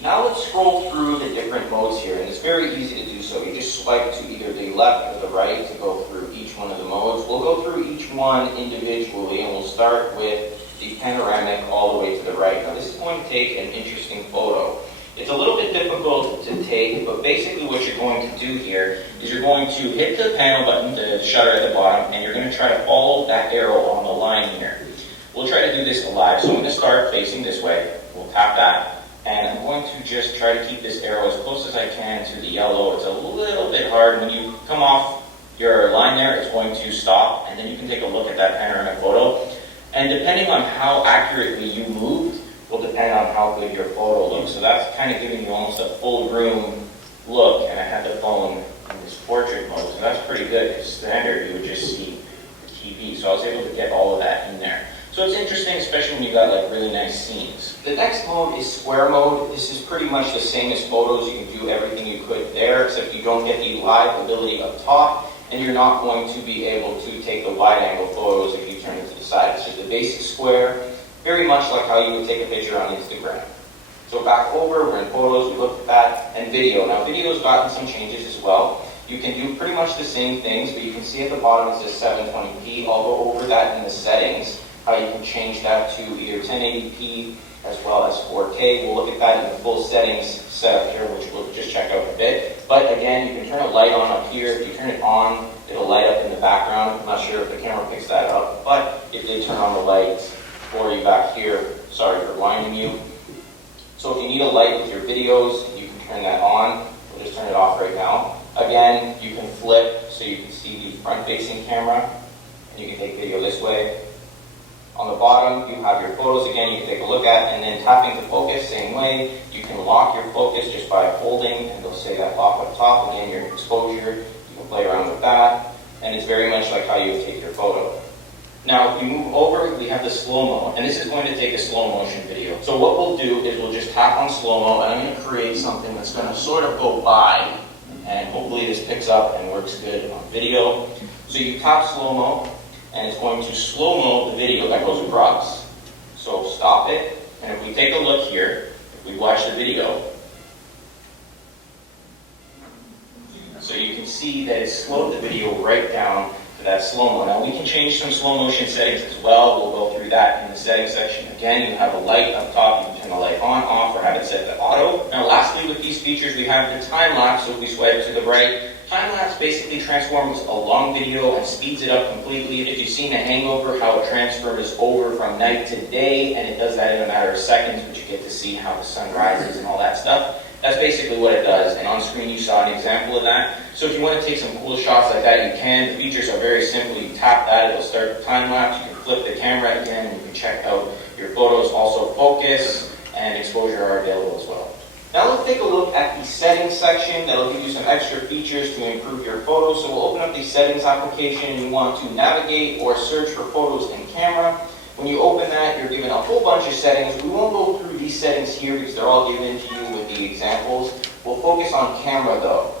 Now let's scroll through the different modes here, and it's very easy to do so. You just swipe to either the left or the right to go through each one of the modes. We'll go through each one individually, and we'll start with the panoramic all the way to the right. Now this is going to take an interesting photo. It's a little bit difficult to take, but basically what you're going to do here is you're going to hit the panel button, the shutter at the bottom, and you're going to try to follow that arrow on the line here. We'll try to do this live, so I'm going to start facing this way. We'll tap that. And I'm going to just try to keep this arrow as close as I can to the yellow. It's a little bit hard. When you come off your line there, it's going to stop, and then you can take a look at that panoramic photo. And depending on how accurately you moved will depend on how good your photo looks. So that's kind of giving you almost a full room look, and I had the phone in this portrait mode, so that's pretty good. Because standard, you would just see the TV. So I was able to get all of that in there. So it's interesting, especially when you got like really nice scenes. The next mode is square mode. This is pretty much the same as photos. You can do everything you could there, except you don't get the live ability up top, and you're not going to be able to take the wide angle photos if you turn it to the side. It's just a basic square, very much like how you would take a picture on Instagram. So back over, we're in photos, we looked at that, and video. Now video's gotten some changes as well. You can do pretty much the same things, but you can see at the bottom it says 720p. I'll go over that in the settings, how you can change that to either 1080p as well as 4K. We'll look at that in the full settings setup here, which we'll just check out in a bit. But again, you can turn a light on up here. If you turn it on, it'll light up in the background. I'm not sure if the camera picks that up, but if they turn on the lights for you back here, sorry for blinding you. So if you need a light with your videos, you can turn that on. We'll just turn it off right now. Again, you can flip so you can see the front-facing camera, and you can take video this way. On the bottom, you have your photos again, you can take a look at, and then tapping to focus, same way. You can lock your focus just by holding, and they'll say that lock up top. Again, your exposure, you can play around with that, and it's very much like how you would take your photo. Now, if you move over, we have the slow-mo, and this is going to take a slow-motion video. So what we'll do is we'll just tap on slow-mo, and I'm going to create something that's going to sort of go by, and hopefully this picks up and works good on video. So you tap slow-mo, and it's going to slow-mo the video that goes across. So stop it, and if we take a look here, if we watch the video, so you can see that it slowed the video right down to that slow-mo. Now we can change some slow-motion settings as well. We'll go through that in the settings section. Again, you have a light up top. You can turn the light on, off, or have it set to auto. Now lastly with these features, we have the time-lapse. So if we swipe to the right, time-lapse basically transforms a long video and speeds it up completely. If you've seen The Hangover, how it transfers over from night to day, and it does that in a matter of seconds, but you get to see how the sun rises and all that stuff. That's basically what it does, and on screen you saw an example of that. So if you want to take some cool shots like that, you can. The features are very simple. You tap that, it'll start the time lapse. You can flip the camera again, and you can check out your photos. Also focus and exposure are available as well. Now let's take a look at the settings section. That'll give you some extra features to improve your photos. So we'll open up the settings application, and you want to navigate or search for photos in camera. When you open that, you're given a whole bunch of settings. We won't go through these settings here because they're all given to you with the examples. We'll focus on camera though.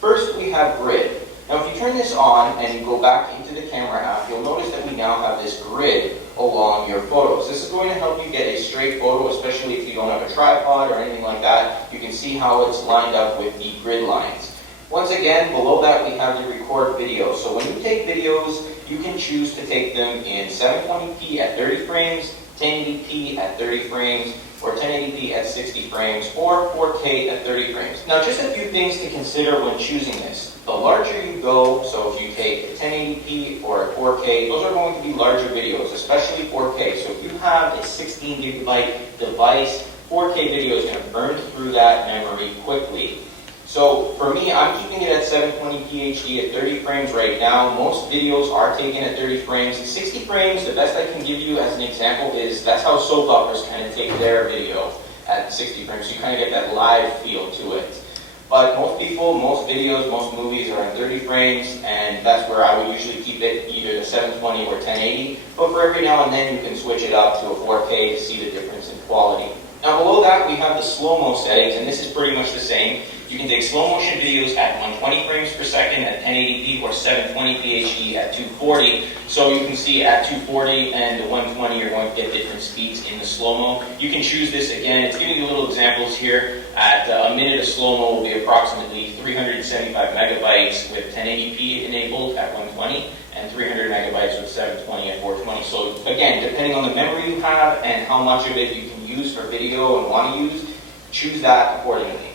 First, we have grid. Now, if you turn this on and you go back into the camera app, you'll notice that we now have this grid along your photos. This is going to help you get a straight photo, especially if you don't have a tripod or anything like that. You can see how it's lined up with the grid lines. Once again, below that we have the record video. So when you take videos, you can choose to take them in 720p at 30 frames, 1080p at 30 frames, or 1080p at 60 frames, or 4K at 30 frames. Now, just a few things to consider when choosing this. The larger you go, so if you take 1080p or 4K, those are going to be larger videos, especially 4K. So if you have a 16 gigabyte device, 4K video is going to burn through that memory quickly. So for me, I'm keeping it at 720p HD at 30 frames right now. Most videos are taken at 30 frames. 60 frames, the best I can give you as an example is that's how soap operas kind of take their video at 60 frames. So you kind of get that live feel to it. But most people, most videos, most movies are in 30 frames, and that's where I would usually keep it, either the 720 or 1080. But for every now and then, you can switch it up to a 4K to see the difference in quality. Now below that, we have the slow-mo settings, and this is pretty much the same. You can take slow motion videos at 120 frames per second at 1080p or 720p HD at 240. So you can see at 240 and the 120 you're going to get different speeds in the slow-mo. You can choose this again. It's giving you little examples here. At a minute of slow-mo will be approximately 375 megabytes with 1080p enabled at 120 and 300 megabytes with 720 at 420. So again, depending on the memory you have and how much of it you can use for video and want to use, choose that accordingly.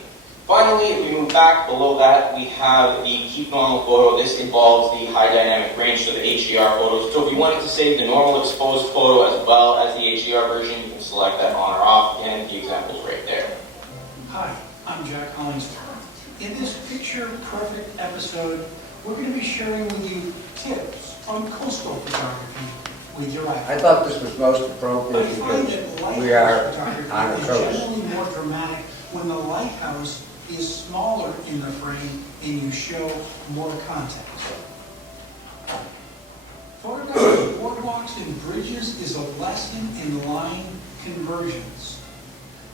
Finally, if we move back below that, we have the keep normal photo. This involves the high dynamic range, so the HDR photos. So if you wanted to save the normal exposed photo as well as the HDR version, you can select that on or off. Again, the example's right there. Hi, I'm Jack Hollingsworth. In this Picture Perfect episode, we're going to be sharing with you tips on coastal photography with your iPhone. I thought this was most appropriate I find because that we are lighthouse photography on a is coast. generally more dramatic when the lighthouse is smaller in the frame and you show more context. Photographing boardwalks and bridges is a lesson in line conversions.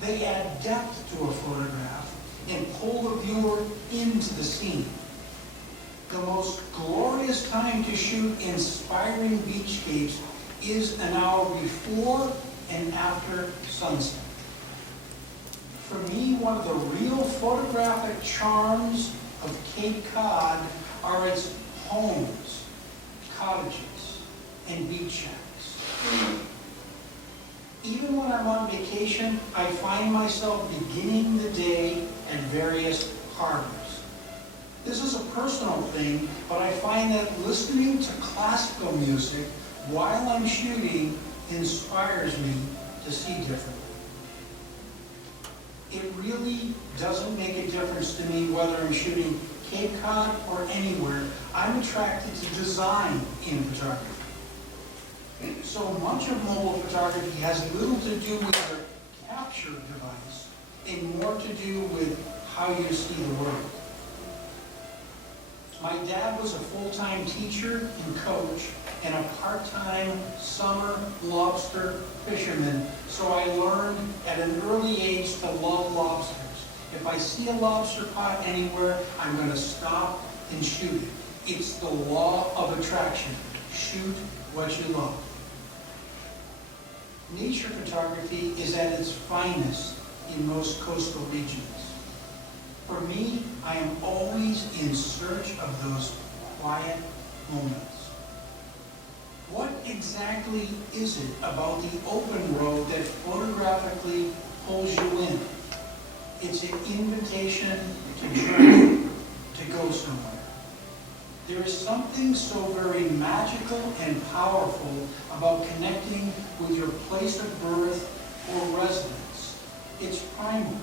They add depth to a photograph and pull the viewer into the scene. The most glorious time to shoot inspiring beachscapes is an hour before and after sunset. For me, one of the real photographic charms of Cape Cod are its homes, cottages, and beach shacks. Even when I'm on vacation, I find myself beginning the day at various harbors. This is a personal thing, but I find that listening to classical music while I'm shooting inspires me to see differently. It really doesn't make a difference to me whether I'm shooting Cape Cod or anywhere. I'm attracted to design in photography. So much of mobile photography has little to do with your capture device and more to do with how you see the world. My dad was a full-time teacher and coach and a part-time summer lobster fisherman, so I learned at an early age to love lobsters. If I see a lobster pot anywhere, I'm going to stop and shoot it. It's the law of attraction. Shoot what you love. Nature photography is at its finest in most coastal regions. For me, I am always in search of those quiet moments. What exactly is it about the open road that photographically pulls you in? It's an invitation to journey, to go somewhere. There is something so very magical and powerful about connecting with your place of birth or residence. It's primal.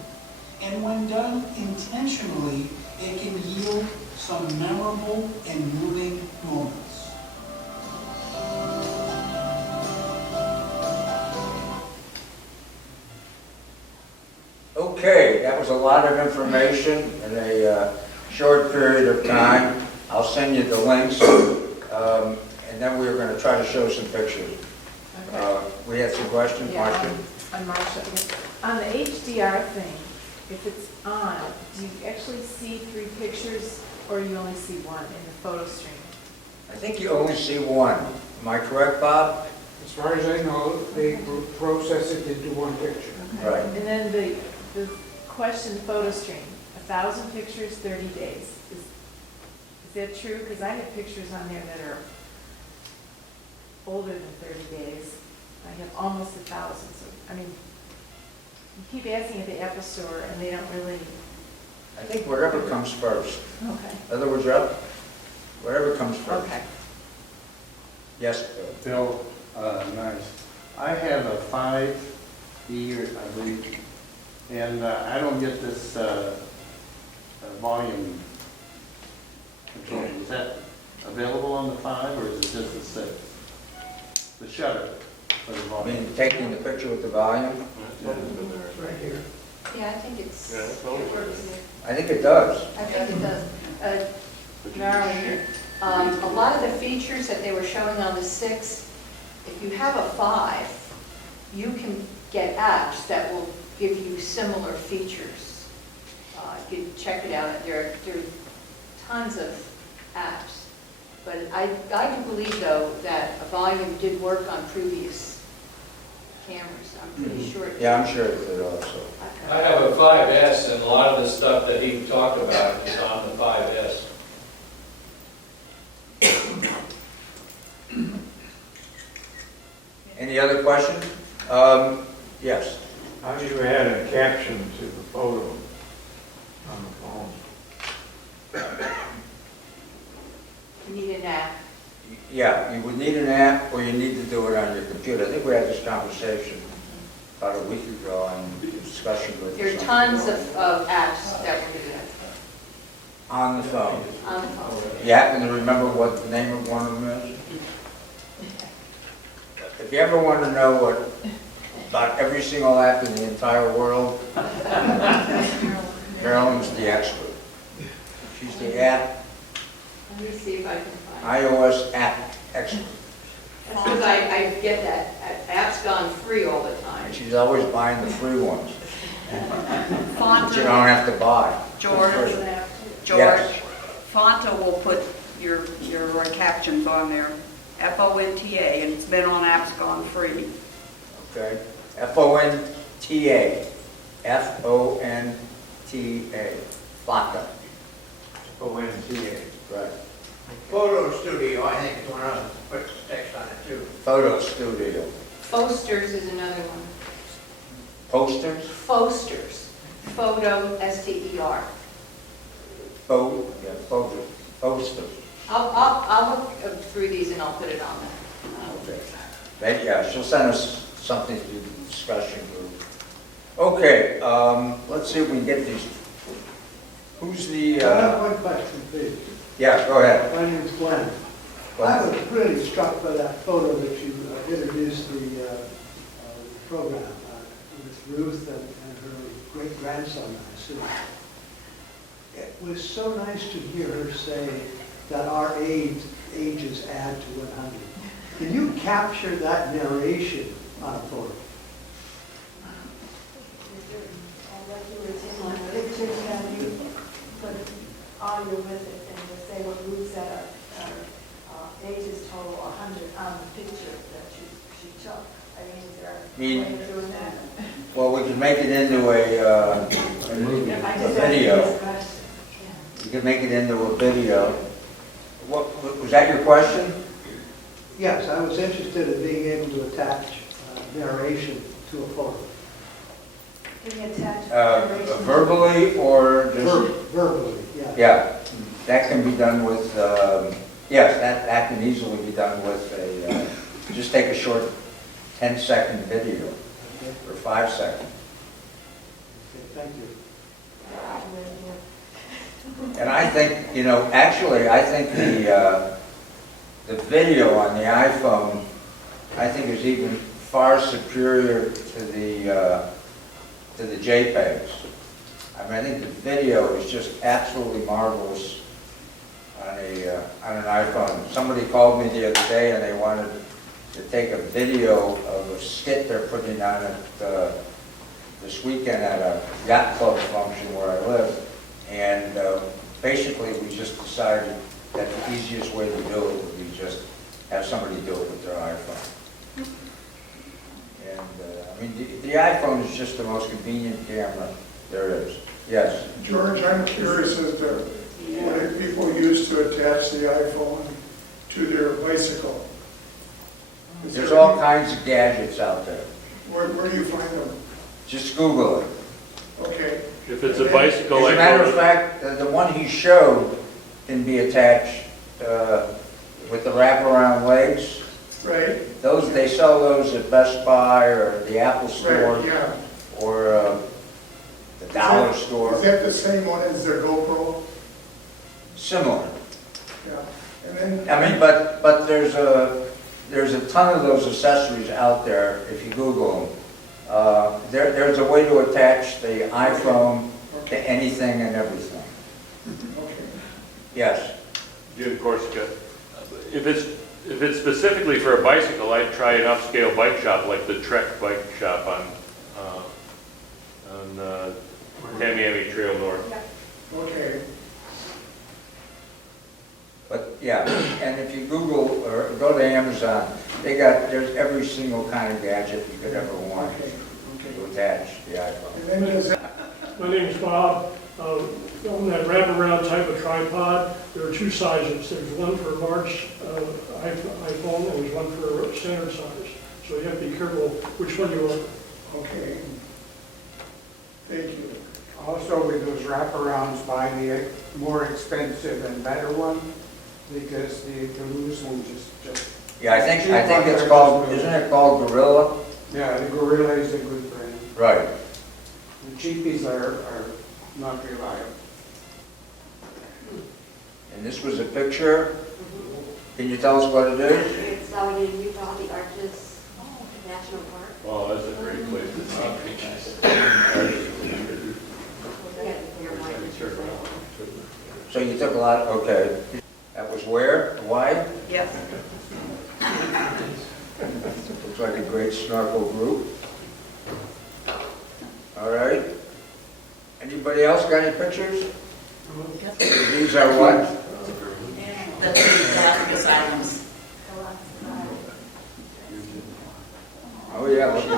And And when done intentionally, it can yield some memorable and moving moments. Okay, that was a lot of information in a short period of time. I'll send you the links, and then we're going to try to show some pictures. Okay. We had some questions, Yeah, Marcia? on Marcia, okay. On the HDR thing, if it's on, do you actually see 3 pictures, or you only see one in the photo stream? I think you only see one. Am I correct, Bob? As far as I know, they process it into one picture. Okay. Right. And then the question, photo stream, 1,000 pictures, 30 days. Is that true? Because I have pictures on there that are older than 30 days. I have almost 1,000, so, I mean, you keep asking at the Apple Store, and they don't really, I think whatever comes first. okay, In other words, up, whatever comes first. okay. Yes, Bill? Bill, nice. I have a 5E, I believe, and I don't get this volume control. Is that available on the 5, or is it just the 6? The shutter for the I volume. mean, taking the picture with the volume? It's right here. Yeah, I think it's, Yeah, that's all. it works. I think it does. I think it does. Marilyn here. A lot of the features that they were showing on the 6, if you have a 5, you can get apps that will give you similar features. You can check it out. There are tons of apps. But I do believe, though, that a volume did work on previous cameras. I'm pretty sure. it Yeah, did. I'm sure it did also. I have a 5S, and a lot of the stuff that he talked about is on the 5S. Any other questions? Yes. How do you add a caption to the photo on the phone? You need an app. Yeah, you would need an app, or you need to do it on your computer. I think we had this conversation about a week ago on discussion with. There are tons of apps that will do that On the phone. on the phone. You happen to remember what the name of one of them is? If you ever want to know what, about every single app in the entire world, Marilyn's the expert. She's the app, Let me see if I can find it. iOS app expert. That's because I get that. App's gone free all the time. And she's always buying the free ones, that you Fonta, don't have to buy. George, George, Yes. Fonta will put your captions on there, FONTA, and it's been on apps gone free. Okay, F-O-N-T-A, F-O-N-T-A, Fonta, O-N-T-A. right. Photo studio, I think, is one of them, put text on it too. Photo studio. Posters is another one. Posters? Posters. Photo, S-T-E-R. Posters. I'll look through these and I'll put it on there. Okay. Yeah, she'll send us something to the discussion group. Okay, let's see if we can get these. Who's the, I have one question, please. yeah, go ahead. My name's Glenn. I was really struck by that photo that you introduced the program with Ruth and her great-grandson, I assume. It was so nice to hear her say that our ages add to 100. Can you capture that narration on a photo? Pictures and you put audio with it and you say what Ruth said, our ages total 100 on the picture that she took. I mean, is there a way of doing that? Well, we can make it into a movie, I a just asked video. this question. You can make it into a video. What, was that your question? Yes, I was interested in being able to attach narration to a photo. Can you attach narration? Verbally or just? Verbally, yeah. Yeah, that can be done with, yes, that can easily be done with a, just take a short 10-second video, Okay, or 5 seconds. thank you. And I think, actually, I think the video on the iPhone, I think is even far superior to the JPEGs. I mean, I think the video is just absolutely marvelous on an iPhone. Somebody called me the other day and they wanted to take a video of a skit they're putting on at this weekend at a yacht club function where I live. And basically, we just decided that the easiest way to do it would be just have somebody do it with their iPhone. And I mean, the iPhone is just the most convenient camera there is. Yes? George, I'm curious as to what people use to attach the iPhone to their bicycle. There's all kinds of gadgets out there. Where do you find them? Just Google it. Okay. If it's a bicycle, As like a matter of fact, the one he showed can be attached with the wraparound legs. Right. Those, they sell those at Best Buy or the Apple Store. Right, yeah. Or the dollar store. Is that the same one as their GoPro? Similar. Yeah. And then, I mean, but there's a ton of those accessories out there if you Google them. There's a way to attach the iPhone to anything and everything. okay. Yes. Of course, if it's specifically for a bicycle, I'd try an upscale bike shop like the Trek Bike Shop on Tamiami Trail North. Okay. But yeah, and if you Google or go to Amazon, there's every single kind of gadget you could ever want to attach the iPhone. And then does that, My name is Bob. On that wraparound type of tripod, there are two sizes. There's one for a large iPhone and there's one for a standard size. So you have to be careful which one you want. okay. Thank you. Also with those wraparounds, buy the more expensive and better one, because the loose one just. Yeah, I think it's called, isn't it called Gorilla? Yeah, the Gorilla is a good brand. Right. The cheapies are not reliable. And this was a picture. Can you tell us what it is? It's down in Utah, the Arches National Park. Oh, that's a great place to see. So you took a lot, okay. That was where? Hawaii? Yes. Looks like a great snorkel group. All right. Anybody else got any pictures? These are what? That's the Galapagos Islands. Oh yeah, look at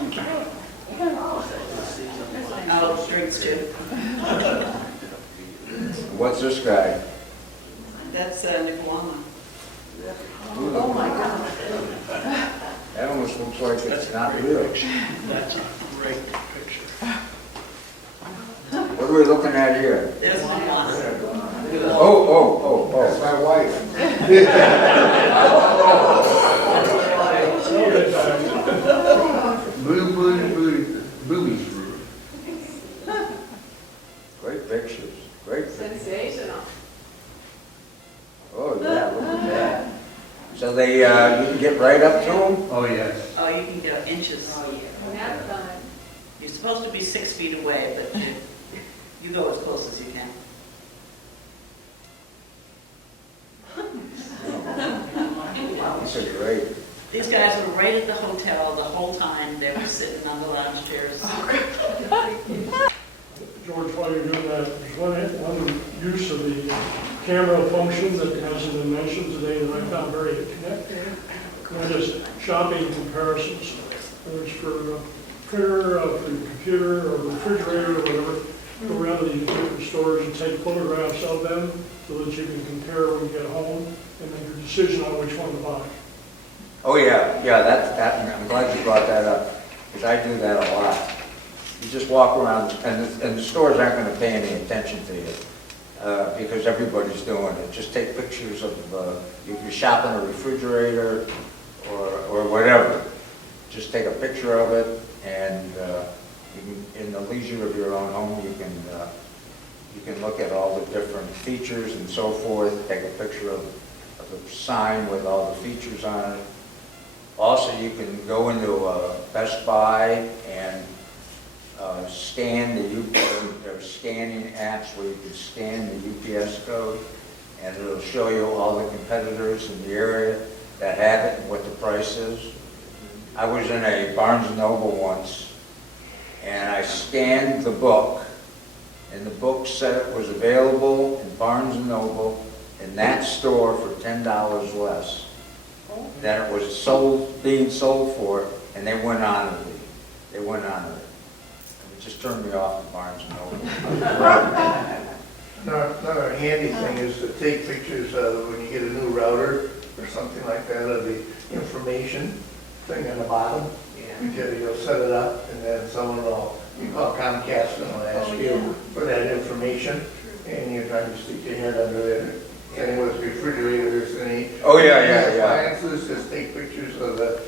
these. Oh, drinks too. What's this guy? That's an iguana. Oh my God. That almost looks like it's not real. That's a great picture. What are we looking at here? There's an iguana. Oh. That's my wife. Boobies. Great pictures. Great pictures. Sensational. Oh yeah, look at that. So they, you can get right up to them? Oh, yes. Oh, you can go inches. That's fun. You're supposed to be 6 feet away, but you go as close as you can. These are great. These guys were right at the hotel the whole time. They were sitting on the lounge chairs. George, while you're doing that, there's one use of the camera function that hasn't been mentioned today that I found very connecting. That is shopping comparisons. Whether it's for a printer, for your computer, or refrigerator, or whatever. Go around to these different stores and take photographs of them so that you can compare when you get home and make your decision on which one to buy. Oh yeah, that, I'm glad you brought that up, because I do that a lot. You just walk around, and the stores aren't going to pay any attention to you, because everybody's doing it. Just take pictures of, if you're shopping a refrigerator or whatever, just take a picture of it, and you in the leisure of your own home, you can look at all the different features and so forth, take a picture of a sign with all the features on it. Also, you can go into Best Buy and scan there are scanning apps where you can scan the UPS code, and it'll show you all the competitors in the area that have it and what the price is. I was in a Barnes & Noble once, and I scanned the book, and the book said it was available in Barnes & Noble in that store for $10 less than it was being sold for, and they went on with it. They went on with it. It just turned me off to Barnes & Noble. Another handy thing is to take pictures of when you get a new router or something like that of the information thing on the bottom. You'll set it up, and then someone will, you call Comcast, and they'll ask you for that information, and you're trying to stick your head under there. Same with refrigerators, any appliances, just take pictures of the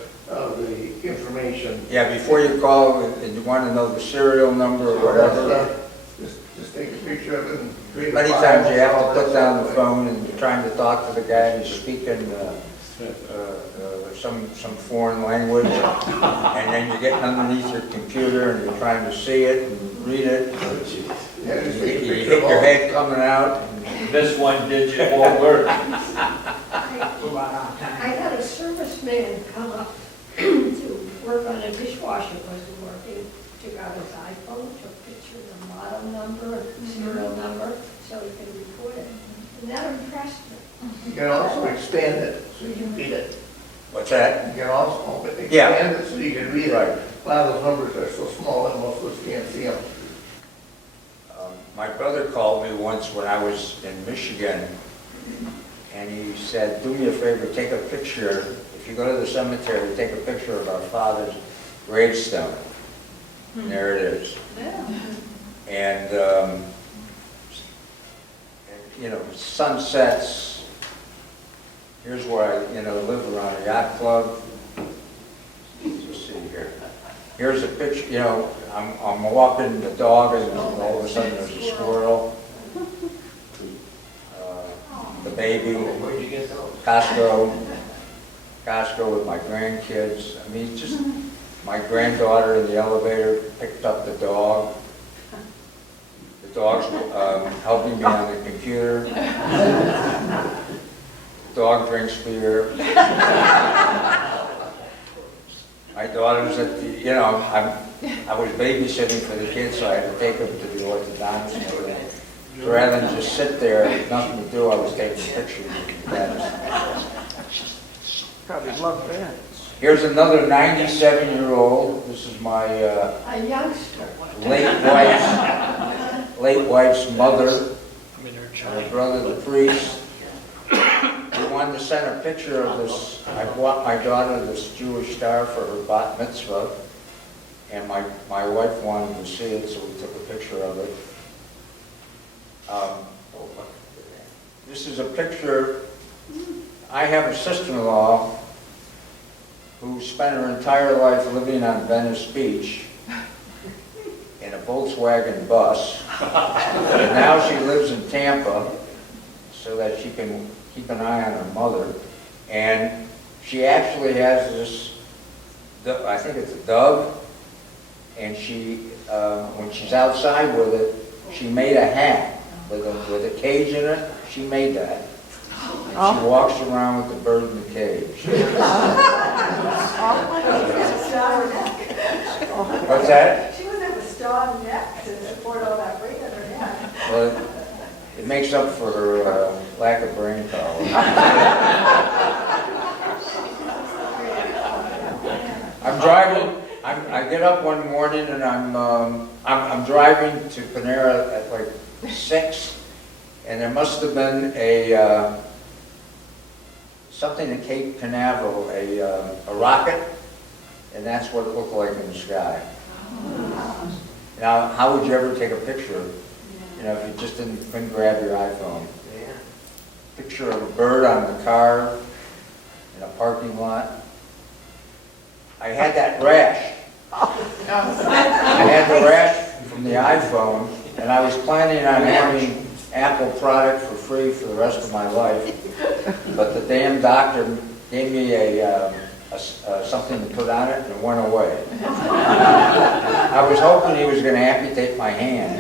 information. Yeah, before you call and you want to know the serial number or whatever. Just take a picture of it and create a Many file. times you have to put down the phone and you're trying to talk to the guy and he's speaking some foreign language, and then you're getting underneath your computer and you're trying to see it and read it. You hit your head coming out. This one digit won't work. I had a serviceman come up to work on a dishwasher, wasn't working, took out his iPhone, took a picture of the model number, serial number, so he could report it. And that impressed me. You can also expand it so you can read it. What's that? You can also expand it so you can read it. Right. A lot of those numbers are so small that most of us can't see them. My brother called me once when I was in Michigan, and he said, do me a favor, take a picture. If you go to the cemetery, take a picture of our father's gravestone. And there it is. And you know, sunsets. Here's where I, live around a yacht club. Just see here. Here's a picture, I'm walking the dog and all of a sudden there's a squirrel. The baby. Where'd you get those? Costco with my grandkids. I mean, just my granddaughter in the elevator picked up the dog. The dog's helping me on the computer. The dog drinks beer. My daughter's at the, I was babysitting for the kids, so I had to take them to the orthodontist. So rather than just sit there with nothing to do, I was taking pictures of the dentist. Probably love that. Here's another 97-year-old. This is my A youngster. late wife's mother, her brother, the priest. We wanted to send a picture of this. I bought my daughter this Jewish star for her bat mitzvah, and my wife wanted to see it, so we took a picture of it. This is a picture. I have a sister-in-law who spent her entire life living on Venice Beach in a Volkswagen bus, and now she lives in Tampa so that she can keep an eye on her mother. And she actually has this, I think it's a dove, and she, when she's outside with it, she made a hat with a cage in it. She made that. And she walks around with the bird in the cage. What's that? She was have a strong neck to support all that weight on her neck. Well, it makes up for her lack of brain power. I'm driving. I get up one morning and I'm driving to Panera at like 6, and there must have been a something at Cape Canaveral, a rocket, and that's what it looked like in the sky. Now, how would you ever take a picture? If you just couldn't grab your iPhone. Picture of a bird on the car in a parking lot. I had that rash I had the rash from the iPhone, and I was planning on having Apple product for free for the rest of my life, but the damn doctor gave me something to put on it, and it went away. I was hoping he was going to amputate my hand.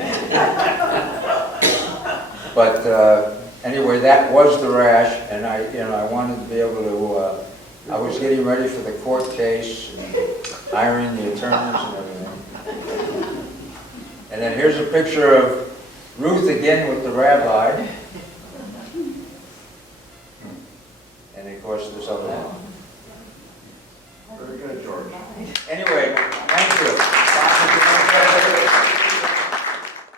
But anyway, that was the rash, and I wanted to be able to, I was getting ready for the court case, and hiring the attorneys and everything. And then here's a picture of Ruth again with the rabbi.